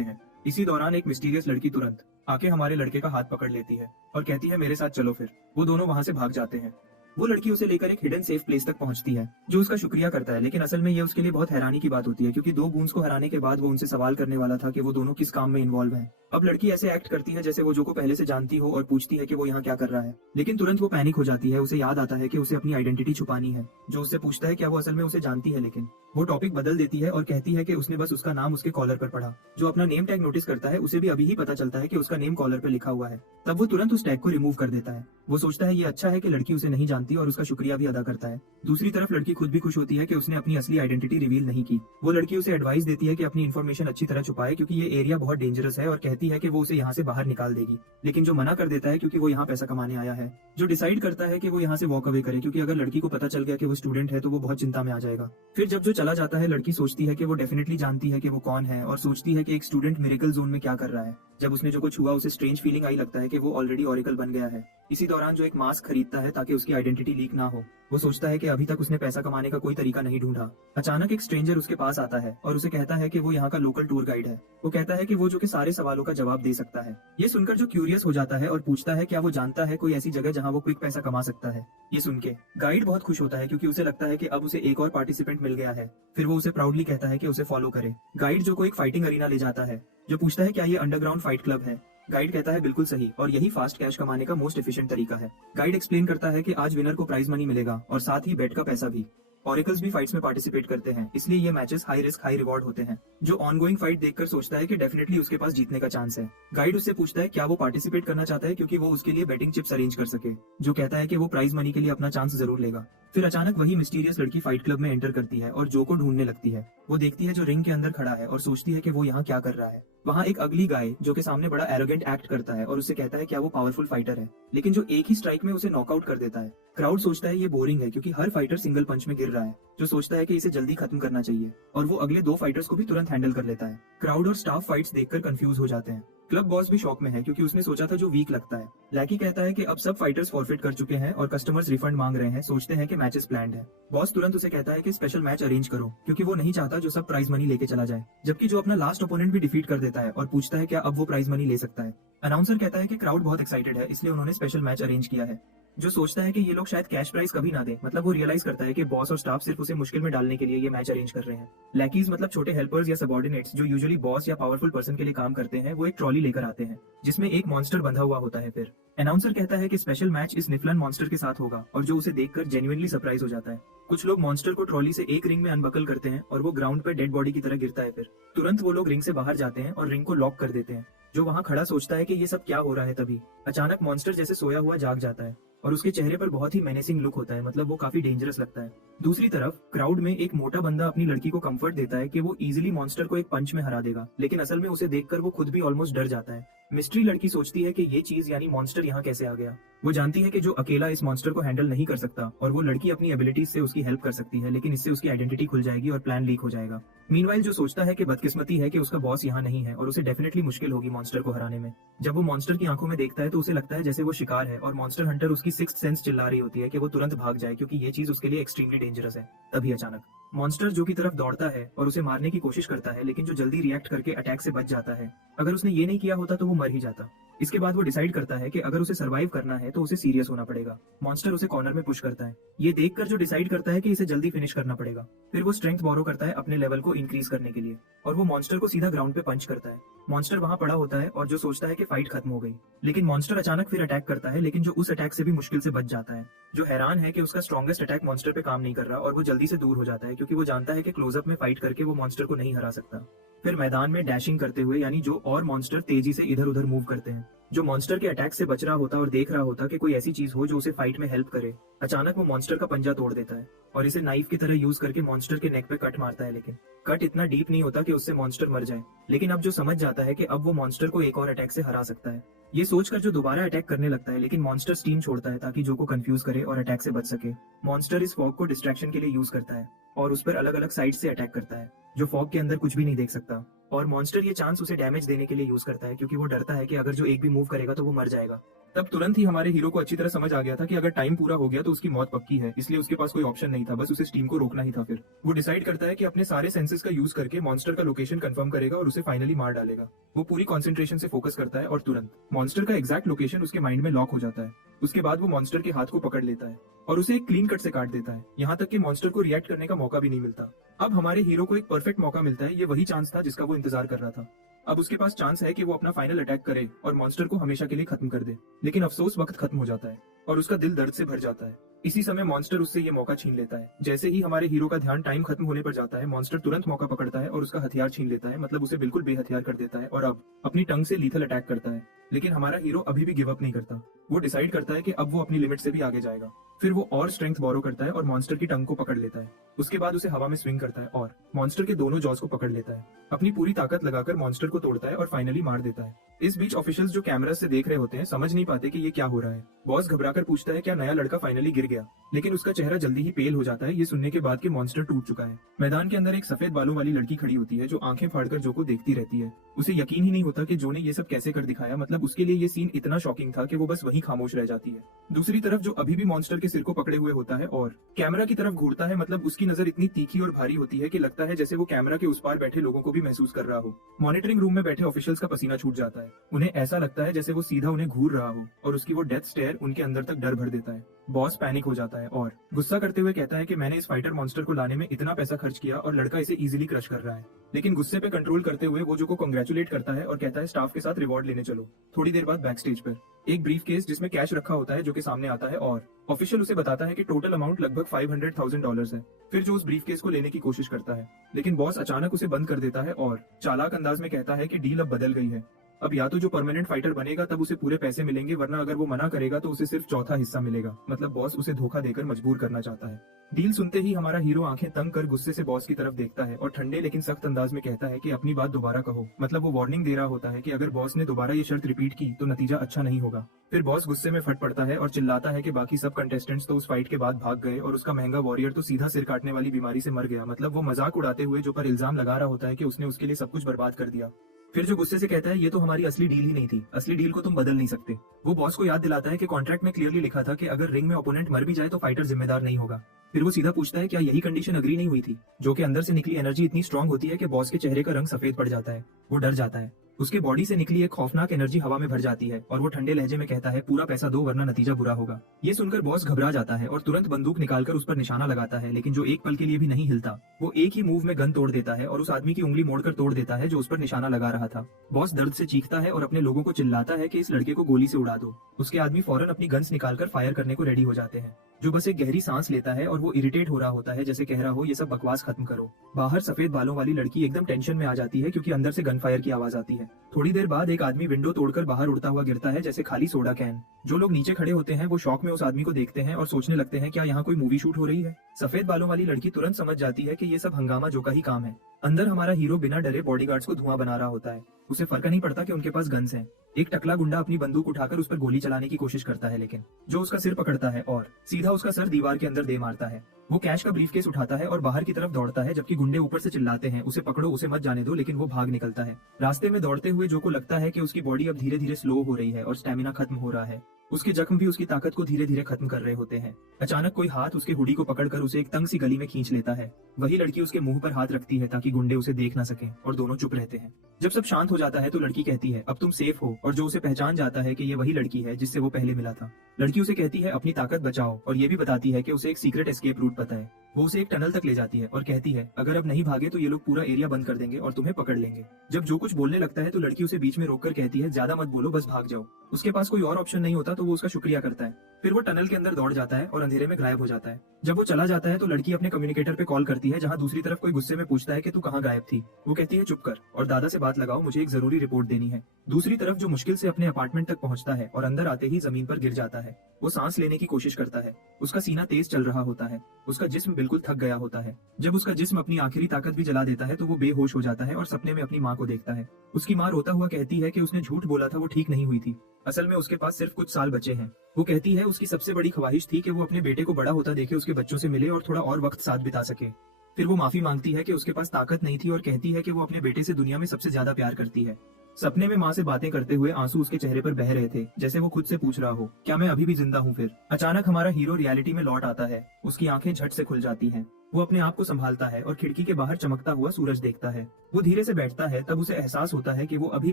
हैं। इसी दौरान एक मिस्टीरियस लड़की तुरंत आके हमारे लड़के का हाथ पकड़ लेती है और कहती है मेरे साथ चलो। फिर वो दोनों वहाँ से भाग जाते हैं। वो लड़की उसे लेकर एक हिडन सेफ प्लेस तक पहुंचती है, जो उसका शुक्रिया करता है, लेकिन असल में ये उसके लिए बहुत हैरानी की बात होती है, क्योंकि दो गूंस को हराने के बाद वो उनसे सवाल करने वाला था कि वो दोनों किस काम में इन्वॉल्व हैं। अब लड़की ऐसे एक्ट करती है जैसे वो जो को पहले से जानती हो और पूछती है कि वो यहाँ क्या कर रहा है, लेकिन तुरंत वो पैनिक हो जाती है। उसे याद आता है कि उसे अपनी आइडेंटिटी छुपानी है। जो उससे पूछता है क्या वो असल में उसे जानती है, लेकिन वो टॉपिक बदल देती है और कहती है कि उसने बस उसका नाम उसके कॉलर पर पढ़ा। जो अपना नेम टैग नोटिस करता है उसे भी अभी ही पता चलता है कि उसका नेम कॉलर पर लिखा हुआ है। तब वो तुरंत उस टैग को रिमूव कर देता है। वो सोचता है ये अच्छा है कि लड़की उसे नहीं जानती और उसका शुक्रिया भी अदा करता है। दूसरी तरफ लड़की खुद भी खुश होती है कि उसने अपनी असली आइडेंटिटी रिवील नहीं की। वो लड़की उसे एडवाइस देती है कि अपनी इन्फॉर्मेशन अच्छी तरह छुपाए, क्योंकि ये एरिया बहुत डेंजरस है, और कहती है कि वो उसे यहाँ से बाहर निकाल देगी, लेकिन जो मना कर देता है क्योंकि वो यहाँ पैसा कमाने आया है। जो डिसाइड करता है कि वो यहाँ से वॉक अवे करे, क्योंकि अगर लड़की को पता चल गया कि वो स्टूडेंट है तो वो बहुत चिंता में आ जाएगा। फिर जब जो चला जाता है, लड़की सोचती है कि वो डेफिनेटली जानती है कि वो कौन है, और सोचती है कि एक स्टूडेंट मिरेकल जोन में क्या कर रहा है। जब उसने जो कुछ हुआ उसे स्ट्रेंज फीलिंग आई, लगता है कि वो ऑलरेडी ऑरेकल बन गया है। इसी दौरान जो एक मास्क खरीदता है ताकि उसकी आइडेंटिटी लीक ना हो। वो सोचता है कि अभी तक उसने पैसा कमाने का कोई तरीका नहीं ढूंढा। अचानक एक स्ट्रेंजर उसके पास आता है और उसे कहता है कि वो यहाँ का लोकल टूर गाइड है। वो कहता है कि वो जो कि सारे सवालों का जवाब दे सकता है। ये सुनकर जो क्यूरियस हो जाता है और पूछता है क्या वो जानता है कोई ऐसी जगह जहाँ वो क्विक पैसा कमा सकता है। ये सुन के गाइड बहुत खुश होता है, क्योंकि उसे लगता है कि अब उसे एक और पार्टिसिपेंट मिल गया है। फिर वो उसे प्राउडली कहता है कि उसे फॉलो करे। गाइड जो को एक फाइटिंग अरीना ले जाता है। जो पूछता है क्या ये अंडरग्राउंड फाइट क्लब है। गाइड कहता है बिल्कुल सही, और यही फास्ट कैश कमाने का मोस्ट एफिशिएंट तरीका है। गाइड एक्सप्लेन करता है कि आज विनर को प्राइज मनी मिलेगा और साथ ही बेट का पैसा भी। ऑरेकल्स भी फाइट्स में पार्टिसिपेट करते हैं, इसलिए ये matches high risk high reward होते हैं। जो ऑनगोइंग फाइट देखकर सोचता है कि डेफिनेटली उसके पास जीतने का चांस है। गाइड उससे पूछता है क्या वो पार्टिसिपेट करना चाहता है, क्योंकि वो उसके लिए बेटिंग चिप्स अरेंज कर सके। जो कहता है कि वो प्राइज मनी के लिए अपना चांस जरूर लेगा। फिर अचानक वही मिस्टीरियस लड़की फाइट क्लब में एंटर करती है और जो को ढूंढने लगती है। वो देखती है जो रिंग के अंदर खड़ा है और सोचती है कि वो यहाँ क्या कर रहा है। वहाँ एक अगली गाय जो के सामने बड़ा एरोगेंट एक्ट करता है और उससे कहता है क्या वो पावरफुल फाइटर है, लेकिन जो एक ही स्ट्राइक में उसे नॉकआउट कर देता है। क्राउड सोचता है ये बोरिंग है, क्योंकि हर फाइटर सिंगल पंच में गिर रहा है। जो सोचता है कि इसे जल्दी खत्म करना चाहिए, और वो अगले दो फाइटर्स को भी तुरंत हैंडल कर लेता है। क्राउड और स्टाफ फाइट्स देखकर कंफ्यूज हो जाते हैं। क्लब बॉस भी शॉक में है, क्योंकि उसने सोचा था जो वीक लगता है। लैकी कहता है कि अब सब फाइटर्स फॉरफिट कर चुके हैं और कस्टमर्स रिफंड मांग रहे हैं। सोचते हैं कि मैचेस प्लान्ड है। बॉस तुरंत उसे कहता है कि स्पेशल मैच अरेंज करो, क्योंकि वो नहीं चाहता जो सब प्राइज मनी लेके चला जाए। जबकि जो अपना लास्ट ओपोनेंट भी डिफीट कर देता है और पूछता है क्या अब वो प्राइज मनी ले सकता है। अनाउंसर कहता है कि क्राउड बहुत एक्साइटेड है, इसलिए उन्होंने स्पेशल मैच अरेंज किया है। जो सोचता है कि ये लोग शायद कैश प्राइज कभी ना दे, मतलब वो रियलाइज करता है कि बॉस और स्टाफ सिर्फ उसे मुश्किल में डालने के लिए ये मैच अरेंज कर रहे हैं। लैकीज मतलब छोटे हेल्पर्स या सबॉर्डिनेट्स जो यूजुअली बॉस या पावरफुल पर्सन के लिए काम करते हैं, वो एक ट्रॉली लेकर आते हैं जिसमें एक मॉन्स्टर बंधा हुआ होता है। फिर अनाउंसर कहता है कि स्पेशल मैच इस निफलन मॉन्स्टर के साथ होगा, और जो उसे देखकर जेन्युइनली सरप्राइज हो जाता है। कुछ लोग मॉन्स्टर को ट्रॉली से एक रिंग में अनबकल करते हैं और वो ग्राउंड पर डेड बॉडी की तरह गिरता है। फिर तुरंत वो लोग रिंग से बाहर जाते हैं और रिंग को लॉक कर देते हैं। जो वहाँ खड़ा सोचता है कि ये सब क्या हो रहा है। तभी अचानक मॉन्स्टर जैसे सोया हुआ जाग जाता है और उसके चेहरे पर बहुत ही मेनेसिंग लुक होता है, मतलब वो काफी डेंजरस लगता है। दूसरी तरफ क्राउड में एक मोटा बंदा अपनी लड़की को कंफर्ट देता है कि वो इजीली मॉन्स्टर को एक पंच में हरा देगा, लेकिन असल में उसे देखकर वो खुद भी ऑलमोस्ट डर जाता है। मिस्ट्री लड़की सोचती है कि ये चीज यानी मॉन्स्टर यहाँ कैसे आ गया। वो जानती है कि जो अकेला इस मॉन्स्टर को हैंडल नहीं कर सकता, और वो लड़की अपनी एबिलिटीज से उसकी हेल्प कर सकती है, लेकिन इससे उसकी आइडेंटिटी खुल जाएगी और प्लान लीक हो जाएगा। मीनवाइल जो सोचता है कि बदकिस्मती है कि उसका बॉस यहाँ नहीं है और उसे डेफिनेटली मुश्किल होगी मॉन्स्टर को हराने में। जब वो मॉन्स्टर की आंखों में देखता है तो उसे लगता है जैसे वो शिकार है और मॉन्स्टर हंटर उसकी सिक्स्थ सेंस चिल्ला रही होती है कि वो तुरंत भाग जाए, क्योंकि ये चीज उसके लिए एक्सट्रीमली डेंजरस है। तभी अचानक मॉन्स्टर जो की तरफ दौड़ता है और उसे मारने की कोशिश करता है, लेकिन जो जल्दी रिएक्ट करके अटैक से बच जाता है। अगर उसने ये नहीं किया होता तो वो मर ही जाता। इसके बाद वो डिसाइड करता है कि अगर उसे सरवाइव करना है तो उसे सीरियस होना पड़ेगा। मॉन्स्टर उसे कॉर्नर में पुश करता है। ये देखकर जो डिसाइड करता है कि इसे जल्दी फिनिश करना पड़ेगा। फिर वो स्ट्रेंथ बोरो करता है अपने लेवल को इंक्रीज करने के लिए, और वो मॉन्स्टर को सीधा ग्राउंड पे पंच करता है। मॉन्स्टर वहाँ पड़ा होता है और जो सोचता है कि फाइट खत्म हो गई, लेकिन मॉन्स्टर अचानक फिर अटैक करता है, लेकिन जो उस अटैक से भी मुश्किल से बच जाता है। जो हैरान है कि उसका स्ट्रॉन्गेस्ट अटैक मॉन्स्टर पे काम नहीं कर रहा और वो जल्दी से दूर हो जाता है, क्योंकि वो जानता है कि क्लोजअप में फाइट करके वो मॉन्स्टर को नहीं हरा सकता। फिर मैदान में डैशिंग करते हुए यानी जो और मॉन्स्टर तेजी से इधर उधर मूव करते हैं। जो मॉन्स्टर के अटैक से बच रहा होता और देख रहा होता कि कोई ऐसी चीज हो जो उसे फाइट में हेल्प करे। अचानक वो मॉन्स्टर का पंजा तोड़ देता है और इसे नाइफ की तरह यूज करके मॉन्स्टर के नेक पे कट मारता है, लेकिन कट इतना डीप नहीं होता कि उससे मॉन्स्टर मर जाए। लेकिन अब जो समझ जाता है कि अब वो मॉन्स्टर को एक और अटैक से हरा सकता है। ये सोचकर जो दोबारा अटैक करने लगता है, लेकिन मॉन्स्टर स्टीम छोड़ता है ताकि जो को कंफ्यूज करे और अटैक से बच सके। मॉन्स्टर इस फॉग को डिस्ट्रैक्शन के लिए यूज करता है और उस पर अलग अलग साइड से अटैक करता है, जो फॉग के अंदर कुछ भी नहीं देख सकता। और मॉन्स्टर ये चांस उसे डैमेज देने के लिए यूज करता है, क्योंकि वो डरता है कि अगर जो एक भी मूव करेगा तो वो मर जाएगा। तब तुरंत ही हमारे हीरो को अच्छी तरह समझ आ गया था कि अगर टाइम पूरा हो गया तो उसकी मौत पक्की है, इसलिए उसके पास कोई ऑप्शन नहीं था, बस उसे स्टीम को रोकना ही था। फिर वो डिसाइड करता है कि अपने सारे सेंसेस का यूज करके मॉन्स्टर का लोकेशन कंफर्म करेगा और उसे फाइनली मार डालेगा। वो पूरी कंसंट्रेशन से फोकस करता है और तुरंत मॉन्स्टर का एग्जैक्ट लोकेशन उसके माइंड में लॉक हो जाता है। उसके बाद वो मॉन्स्टर के हाथ को पकड़ लेता है और उसे एक क्लीन कट से काट देता है, यहाँ तक कि मॉन्स्टर को रिएक्ट करने का मौका भी नहीं मिलता। अब हमारे हीरो को एक परफेक्ट मौका मिलता है, ये वही चांस था जिसका वो इंतजार कर रहा था। अब उसके पास चांस है कि वो अपना फाइनल अटैक करे और मॉन्स्टर को हमेशा के लिए खत्म कर दे। लेकिन अफसोस, वक्त खत्म हो जाता है और उसका दिल दर्द से भर जाता है। इसी समय मॉन्स्टर उससे ये मौका छीन लेता है। जैसे ही हमारे हीरो का ध्यान टाइम खत्म होने पर जाता है, मॉन्स्टर तुरंत मौका पकड़ता है और उसका हथियार छीन लेता है, मतलब उसे बिल्कुल बेहथियार कर देता है और अब अपनी टंग से लीथल अटैक करता है। लेकिन हमारा हीरो अभी भी गिव अप नहीं करता। वो डिसाइड करता है कि अब वो अपनी लिमिट से भी आगे जाएगा। फिर वो और स्ट्रेंथ बोरो करता है और मॉन्स्टर की टंग को पकड़ लेता है। उसके बाद उसे हवा में स्विंग करता है और मॉन्स्टर के दोनों जॉज को पकड़ लेता है। अपनी पूरी ताकत लगाकर मॉन्स्टर को तोड़ता है और फाइनली मार देता है। इस बीच ऑफिशियल्स जो कैमरा से देख रहे होते हैं समझ नहीं पाते कि ये क्या हो रहा है। बॉस घबराकर पूछता है क्या नया लड़का फाइनली गिर गया, लेकिन उसका चेहरा जल्दी ही पेल हो जाता है ये सुनने के बाद कि मॉन्स्टर टूट चुका है। मैदान के अंदर एक सफेद बालों वाली लड़की खड़ी होती है जो आंखें फाड़कर जो को देखती रहती है। उसे यकीन ही नहीं होता कि जो ने ये सब कैसे कर दिखाया, मतलब उसके लिए ये सीन इतना शॉकिंग था कि वो बस वहीं खामोश रह जाती है। दूसरी तरफ जो अभी भी मॉन्स्टर के सिर को पकड़े हुए होता है और कैमरा की तरफ घूरता है, मतलब उसकी नजर इतनी तीखी और भारी होती है कि लगता है जैसे वो कैमरा के उस पार बैठे लोगों को भी महसूस कर रहा हो। मॉनिटरिंग रूम में बैठे ऑफिशियल्स का पसीना छूट जाता है। उन्हें ऐसा लगता है जैसे वो सीधा उन्हें घूर रहा हो और उसकी वो डेथ स्टेयर उनके अंदर तक डर भर देता है। बॉस पैनिक हो जाता है और गुस्सा करते हुए कहता है कि मैंने इस फाइटर मॉन्स्टर को लाने में इतना पैसा खर्च किया और लड़का इसे इजीली क्रश कर रहा है। लेकिन गुस्से पे कंट्रोल करते हुए वो जो को कांग्रेचुलेट करता है और कहता है स्टाफ के साथ रिवॉर्ड लेने चलो। थोड़ी देर बाद बैक स्टेज पर एक ब्रीफ केस जिसमें कैश रखा होता है जो कि सामने आता है और ऑफिशियल उसे बताता है कि टोटल अमाउंट लगभग $500,000 है। फिर जो उस ब्रीफ केस को लेने की कोशिश करता है, लेकिन बॉस अचानक उसे बंद कर देता है और चालाक अंदाज में कहता है कि डील अब बदल गई है। अब या तो जो परमानेंट फाइटर बनेगा तब उसे पूरे पैसे मिलेंगे, वरना अगर वो मना करेगा तो उसे सिर्फ चौथा हिस्सा मिलेगा। मतलब बॉस उसे धोखा देकर मजबूर करना चाहता है। डील सुनते ही हमारा हीरो आंखें तंग कर गुस्से से बॉस की तरफ देखता है और ठंडे लेकिन सख्त अंदाज में कहता है कि अपनी बात दोबारा कहो। मतलब वो वार्निंग दे रहा होता है कि अगर बॉस ने दोबारा ये शर्त रिपीट की तो नतीजा अच्छा नहीं होगा। फिर बॉस गुस्से में फट पड़ता है और चिल्लाता है कि बाकी सब कंटेस्टेंट्स तो उस फाइट के बाद भाग गए और उसका महंगा वॉरियर तो सीधा सिर काटने वाली बीमारी से मर गया। मतलब वो मजाक उड़ाते हुए जो पर इल्जाम लगा रहा होता है कि उसने उसके लिए सब कुछ बर्बाद कर दिया। फिर जो गुस्से से कहता है ये तो हमारी असली डील ही नहीं थी, असली डील को तुम बदल नहीं सकते। वो बॉस को याद दिलाता है कि कॉन्ट्रैक्ट में क्लियरली लिखा था कि अगर रिंग में ओपोनेंट मर भी जाए तो फाइटर जिम्मेदार नहीं होगा। फिर वो सीधा पूछता है क्या यही कंडीशन अग्री नहीं हुई थी। जो कि अंदर से निकली एनर्जी इतनी स्ट्रांग होती है कि बॉस के चेहरे का रंग सफेद पड़ जाता है। वो डर जाता है। उसके बॉडी से निकली एक खौफनाक एनर्जी हवा में भर जाती है और वो ठंडे लहजे में कहता है पूरा पैसा दो वरना नतीजा बुरा होगा। ये सुनकर बॉस घबरा जाता है और तुरंत बंदूक निकालकर उस पर निशाना लगाता है, लेकिन जो एक पल के लिए भी नहीं हिलता। वो एक ही मूव में गन तोड़ देता है और उस आदमी की उंगली मोड़कर तोड़ देता है जो उस पर निशाना लगा रहा था। बॉस दर्द से चीखता है और अपने लोगों को चिल्लाता है कि इस लड़के को गोली से उड़ा दो। उसके आदमी फौरन अपनी गन्स निकालकर फायर करने को रेडी हो जाते हैं। जो बस एक गहरी सांस लेता है और वो इरिटेट हो रहा होता है, जैसे कह रहा हो ये सब बकवास खत्म करो। बाहर सफेद बालों वाली लड़की एकदम टेंशन में आ जाती है क्योंकि अंदर से गन फायर की आवाज आती है। थोड़ी देर बाद एक आदमी विंडो तोड़कर बाहर उड़ता हुआ गिरता है जैसे खाली सोडा कैन। जो लोग नीचे खड़े होते हैं वो शॉक में उस आदमी को देखते हैं और सोचने लगते हैं क्या यहाँ कोई मूवी शूट हो रही है। सफेद बालों वाली लड़की तुरंत समझ जाती है कि ये सब हंगामा जो का ही काम है। अंदर हमारा हीरो बिना डरे बॉडीगार्ड्स को धुआं बना रहा होता है। उसे फर्क नहीं पड़ता कि उनके पास गन्स हैं। एक टकला गुंडा अपनी बंदूक उठाकर उस पर गोली चलाने की कोशिश करता है, लेकिन जो उसका सिर पकड़ता है और सीधा उसका सर दीवार के अंदर दे मारता है। वो कैश का ब्रीफकेस उठाता है और बाहर की तरफ दौड़ता है, जबकि गुंडे ऊपर से चिल्लाते हैं उसे पकड़ो, उसे मत जाने दो, लेकिन वो भाग निकलता है। रास्ते में दौड़ते हुए जो को लगता है कि उसकी बॉडी अब धीरे धीरे स्लो हो रही है और स्टेमिना खत्म हो रहा है। उसके जख्म भी उसकी ताकत को धीरे धीरे खत्म कर रहे होते हैं। अचानक कोई हाथ उसके हुडी को पकड़कर उसे एक तंग सी गली में खींच लेता है। वही लड़की उसके मुंह पर हाथ रखती है ताकि गुंडे उसे देख ना सकें और दोनों चुप रहते हैं। जब सब शांत हो जाता है तो लड़की कहती है अब तुम सेफ हो, और जो उसे पहचान जाता है कि ये वही लड़की है जिससे वो पहले मिला था। लड़की उसे कहती है अपनी ताकत बचाओ और ये भी बताती है कि उसे एक सीक्रेट एस्केप रूट पता है। वो उसे एक टनल तक ले जाती है और कहती है अगर अब नहीं भागे तो ये लोग पूरा एरिया बंद कर देंगे और तुम्हें पकड़ लेंगे। जब जो कुछ बोलने लगता है तो लड़की उसे बीच में रोककर कहती है ज्यादा मत बोलो, बस भाग जाओ। उसके पास कोई और ऑप्शन नहीं होता तो वो उसका शुक्रिया करता है। फिर वो टनल के अंदर दौड़ जाता है और अंधेरे में गायब हो जाता है। जब वो चला जाता है तो लड़की अपने कम्युनिकेटर पे कॉल करती है, जहाँ दूसरी तरफ कोई गुस्से में पूछता है कि तू कहाँ गायब थी। वो कहती है चुप कर और दादा से बात लगाओ, मुझे एक जरूरी रिपोर्ट देनी है। दूसरी तरफ जो मुश्किल से अपने अपार्टमेंट तक पहुंचता है और अंदर आते ही जमीन पर गिर जाता है। वो सांस लेने की कोशिश करता है। उसका सीना तेज चल रहा होता है। उसका जिस्म बिल्कुल थक गया होता है। जब उसका जिस्म अपनी आखिरी ताकत भी जला देता है तो वो बेहोश हो जाता है और सपने में अपनी माँ को देखता है। उसकी माँ रोता हुआ कहती है कि उसने झूठ बोला था, वो ठीक नहीं हुई थी। असल में उसके पास सिर्फ कुछ साल बचे हैं। वो कहती है उसकी सबसे बड़ी ख्वाहिश थी कि वो अपने बेटे को बड़ा होता देखे, उसके बच्चों से मिले और थोड़ा और वक्त साथ बिता सके। फिर वो माफी मांगती है कि उसके पास ताकत नहीं थी और कहती है कि वो अपने बेटे से दुनिया में सबसे ज्यादा प्यार करती है। सपने में माँ से बातें करते हुए आंसू उसके चेहरे पर बह रहे थे, जैसे वो खुद से पूछ रहा हो, क्या मैं अभी भी जिंदा हूँ। फिर अचानक हमारा हीरो रियलिटी में लौट आता है। उसकी आंखें झट से खुल जाती हैं। वो अपने आप को संभालता है और खिड़की के बाहर चमकता हुआ सूरज देखता है। वो धीरे से बैठता है, तब उसे एहसास होता है कि वो अभी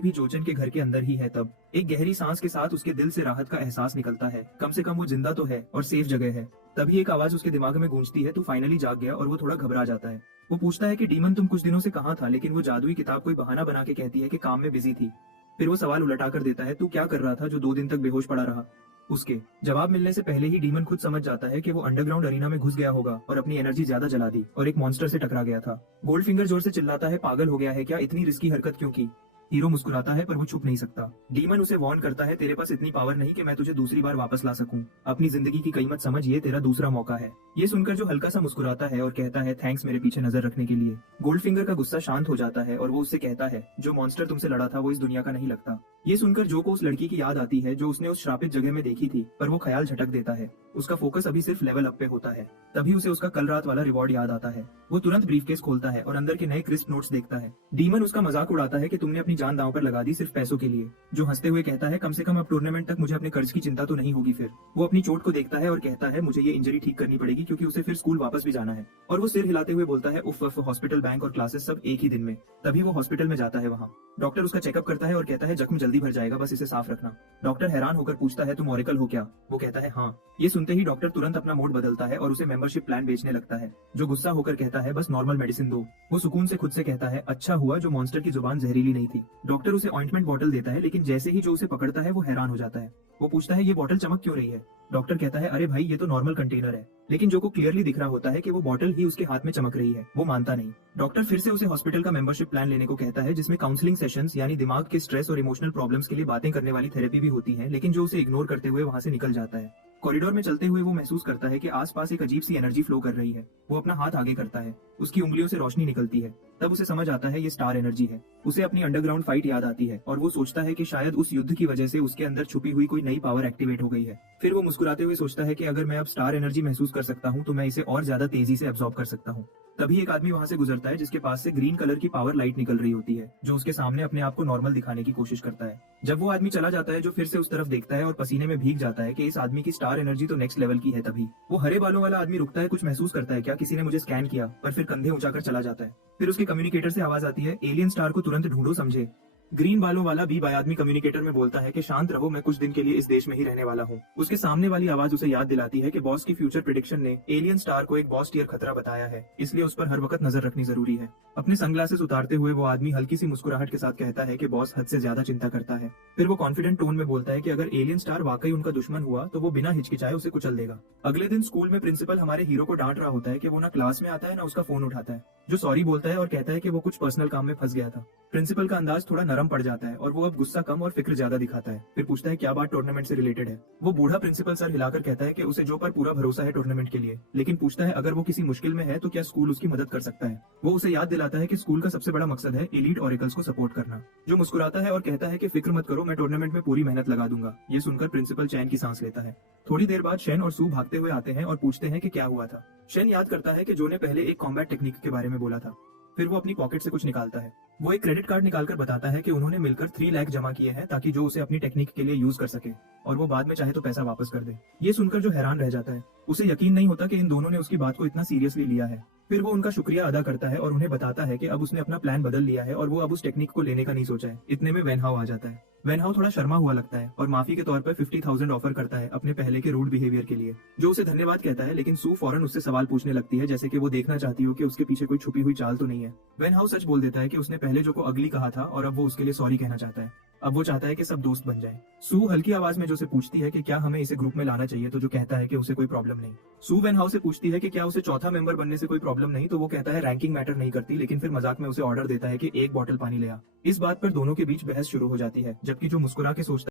भी जोचन के घर के अंदर ही है। तब एक गहरी सांस के साथ उसके दिल से राहत का एहसास निकलता है। कम से कम वो जिंदा तो है और सेफ जगह है। तभी एक आवाज उसके दिमाग में गूंजती है, तू फाइनली जाग गया। और वो थोड़ा घबरा जाता है। वो पूछता है कि डीमन तुम कुछ दिनों से कहाँ था, लेकिन वो जादुई किताब कोई बहाना बना के कहती है कि काम में बिजी थी। फिर वो सवाल उलटा कर देता है, तू क्या कर रहा था जो 2 दिन तक बेहोश पड़ा रहा। उसके जवाब मिलने से पहले ही डीमन खुद समझ जाता है कि वो अंडरग्राउंड अरीना में घुस गया होगा और अपनी एनर्जी ज्यादा जला दी और एक मॉन्स्टर से टकरा गया था। गोल्डफिंगर जोर से चिल्लाता है, पागल हो गया है क्या, इतनी रिस्की हरकत क्यों की। हीरो मुस्कुराता है पर वो छुप नहीं सकता। डीमन उसे वार्न करता है, तेरे पास इतनी पावर नहीं कि मैं तुझे दूसरी बार वापस ला सकूं। अपनी जिंदगी की कीमत समझ, ये तेरा दूसरा मौका है। ये सुनकर जो हल्का सा मुस्कुराता है और कहता है, थैंक्स मेरे पीछे नजर रखने के लिए। गोल्डफिंगर का गुस्सा शांत हो जाता है और वो उससे कहता है, जो मॉन्स्टर तुमसे लड़ा था वो इस दुनिया का नहीं लगता। ये सुनकर जो को उस लड़की की याद आती है जो उसने उस श्रापित जगह में देखी थी, पर वो ख्याल झटक देता है। उसका फोकस अभी सिर्फ लेवल अप पे होता है। तभी उसे उसका कल रात वाला रिवॉर्ड याद आता है। वो तुरंत ब्रीफकेस खोलता है और अंदर के नए क्रिस्प नोट्स देखता है। डीमन उसका मजाक उड़ाता है कि तुमने अपनी जान दांव पर लगा दी सिर्फ पैसों के लिए। जो हंसते हुए कहता है, कम से कम अब टूर्नामेंट तक मुझे अपने कर्ज की चिंता तो नहीं होगी। फिर वो अपनी चोट को देखता है और कहता है, मुझे ये इंजरी ठीक करनी पड़ेगी क्योंकि उसे फिर स्कूल वापस भी जाना है। और वो सिर हिलाते हुए बोलता है, उफ, हॉस्पिटल, बैंक और क्लासेस सब एक ही दिन में। तभी वो हॉस्पिटल में जाता है। वहाँ डॉक्टर उसका चेकअप करता है और कहता है, जख्म जल्दी भर जाएगा, बस इसे साफ रखना। डॉक्टर हैरान होकर पूछता है, तुम ऑरेकल हो क्या। वो कहता है, हाँ। ये सुनते ही डॉक्टर तुरंत अपना मोड बदलता है और उसे मेंबरशिप प्लान बेचने लगता है। जो गुस्सा होकर कहता है, बस नॉर्मल मेडिसिन दो। वो सुकून से खुद से कहता है, अच्छा हुआ जो मॉन्स्टर की जुबान जहरीली नहीं थी। डॉक्टर उसे ऑइंटमेंट बॉटल देता है, लेकिन जैसे ही जो उसे पकड़ता है वो हैरान हो जाता है। वो पूछता है, ये बॉटल चमक क्यों रही है। डॉक्टर कहता है, अरे भाई ये तो नॉर्मल कंटेनर है। लेकिन जो को क्लियरली दिख रहा होता है कि वो बॉटल ही उसके हाथ में चमक रही है। वो मानता नहीं। डॉक्टर फिर से उसे हॉस्पिटल का मेंबरशिप प्लान लेने को कहता है, जिसमें काउंसलिंग सेशंस यानी दिमाग के स्ट्रेस और इमोशनल प्रॉब्लम्स के लिए बातें करने वाली थेरेपी भी होती है। लेकिन जो उसे इग्नोर करते हुए वहां से निकल जाता है। कॉरिडोर में चलते हुए वो महसूस करता है कि आसपास एक अजीब सी एनर्जी फ्लो कर रही है। वो अपना हाथ आगे करता है। उसकी उंगलियों से रोशनी निकलती है। तब उसे समझ आता है ये स्टार एनर्जी है। उसे अपनी अंडरग्राउंड फाइट याद आती है और वो सोचता है कि शायद उस युद्ध की वजह से उसके अंदर छुपी हुई कोई नई पावर एक्टिवेट हो गई है। फिर वो मुस्कुराते हुए सोचता है कि अगर मैं अब स्टार एनर्जी महसूस कर सकता हूँ तो मैं इसे और ज्यादा तेजी से एब्जॉर्ब कर सकता हूँ। तभी एक आदमी वहां से गुजरता है जिसके पास से ग्रीन कलर की पावर लाइट निकल रही होती है, जो उसके सामने अपने आप को नॉर्मल दिखाने की कोशिश करता है। जब वो आदमी चला जाता है, जो फिर से उस तरफ देखता है और पसीने में भीग जाता है कि इस आदमी की स्टार एनर्जी तो नेक्स्ट लेवल की है। तभी वो हरे बालों वाला आदमी रुकता है, कुछ महसूस करता है, क्या किसी ने मुझे स्कैन किया, पर फिर कंधे उठाकर चला जाता है। फिर उसके कम्युनिकेटर से आवाज आती है, एलियन स्टार को तुरंत ढूंढो, समझे। ग्रीन बालों वाला बी बाय आदमी कम्युनिकेटर में बोलता है कि शांत रहो, मैं कुछ दिन के लिए इस देश में ही रहने वाला हूँ। उसके सामने वाली आवाज उसे याद दिलाती है कि बॉस की फ्यूचर प्रेडिक्शन ने एलियन स्टार को एक बॉस टियर खतरा बताया है, इसलिए उस पर हर वक्त नजर रखनी जरूरी है। अपने सनग्लासेस उतारते हुए वो आदमी हल्की सी मुस्कुराहट के साथ कहता है कि बॉस हद से ज्यादा चिंता करता है। फिर वो कॉन्फिडेंट टोन में बोलता है कि अगर एलियन स्टार वाकई उनका दुश्मन हुआ तो वो बिना हिचकिचाए उसे कुचल देगा। अगले दिन स्कूल में प्रिंसिपल हमारे हीरो को डांट रहा होता है कि वो ना क्लास में आता है ना उसका फोन उठाता है। जो सॉरी बोलता है और कहता है कि वो कुछ पर्सनल काम में फंस गया था। प्रिंसिपल का अंदाज थोड़ा नरम पड़ जाता है और वो अब गुस्सा कम और फिक्र ज्यादा दिखाता है। फिर पूछता है, क्या बात टूर्नामेंट से रिलेटेड है। वो बूढ़ा प्रिंसिपल सर हिलाकर कहता है कि उसे जो पर पूरा भरोसा है टूर्नामेंट के लिए, लेकिन पूछता है अगर वो किसी मुश्किल में है तो क्या स्कूल उसकी मदद कर सकता है। वो उसे याद दिलाता है कि स्कूल का सबसे बड़ा मकसद है एलीट ऑरेकल्स को सपोर्ट करना। जो मुस्कुराता है और कहता है कि फिक्र मत करो, मैं टूर्नामेंट में पूरी मेहनत लगा दूंगा। ये सुनकर प्रिंसिपल चैन की सांस लेता है। थोड़ी देर बाद शेन और सू भागते हुए आते हैं और पूछते हैं कि क्या हुआ था। शेन याद करता है कि जो ने पहले एक कॉम्बैट टेक्निक के बारे में बोला था। फिर वो अपनी पॉकेट से कुछ निकालता है। वो एक क्रेडिट कार्ड निकालकर बताता है कि उन्होंने मिलकर 3 लाख जमा किए हैं ताकि जो उसे अपनी टेक्निक के लिए यूज कर सके और वो बाद में चाहे तो पैसा वापस कर दे। ये सुनकर जो हैरान रह जाता है, उसे यकीन नहीं होता कि इन दोनों ने उसकी बात को इतना सीरियसली लिया है। फिर वो उनका शुक्रिया अदा करता है और उन्हें बताता है कि अब उसने अपना प्लान बदल लिया है और वो अब उस टेक्निक को लेने का नहीं सोचा है। इतने में वेनहाउ आ जाता है। वेनहाउ थोड़ा शर्मा हुआ लगता है और माफी के तौर पर 50,000 ऑफर करता है अपने पहले के रूड बिहेवियर के लिए। जो उसे धन्यवाद कहता है, लेकिन सू फौरन उससे सवाल पूछने लगती है, जैसे कि वो देखना चाहती हो कि उसके पीछे कोई छुपी हुई चाल तो नहीं है। वेनहाउ सच बोल देता है कि उसने पहले जो को अगली कहा था और अब वो उसके लिए सॉरी कहना चाहता है। अब वो चाहता है कि सब दोस्त बन जाएं। सू हल्की आवाज में जो से पूछती है कि क्या हमें इसे ग्रुप में लाना चाहिए, तो जो कहता है कि उसे कोई प्रॉब्लम नहीं। सू वेन हाउ से पूछती है कि क्या उसे चौथा मेंबर बनने से कोई प्रॉब्लम नहीं, तो वो कहता है रैंकिंग मैटर नहीं करती, लेकिन फिर मजाक में उसे ऑर्डर देता है कि एक बॉटल पानी ले आ। इस बात पर दोनों के बीच बहस शुरू हो जाती है, जबकि जो मुस्कुरा के सोचता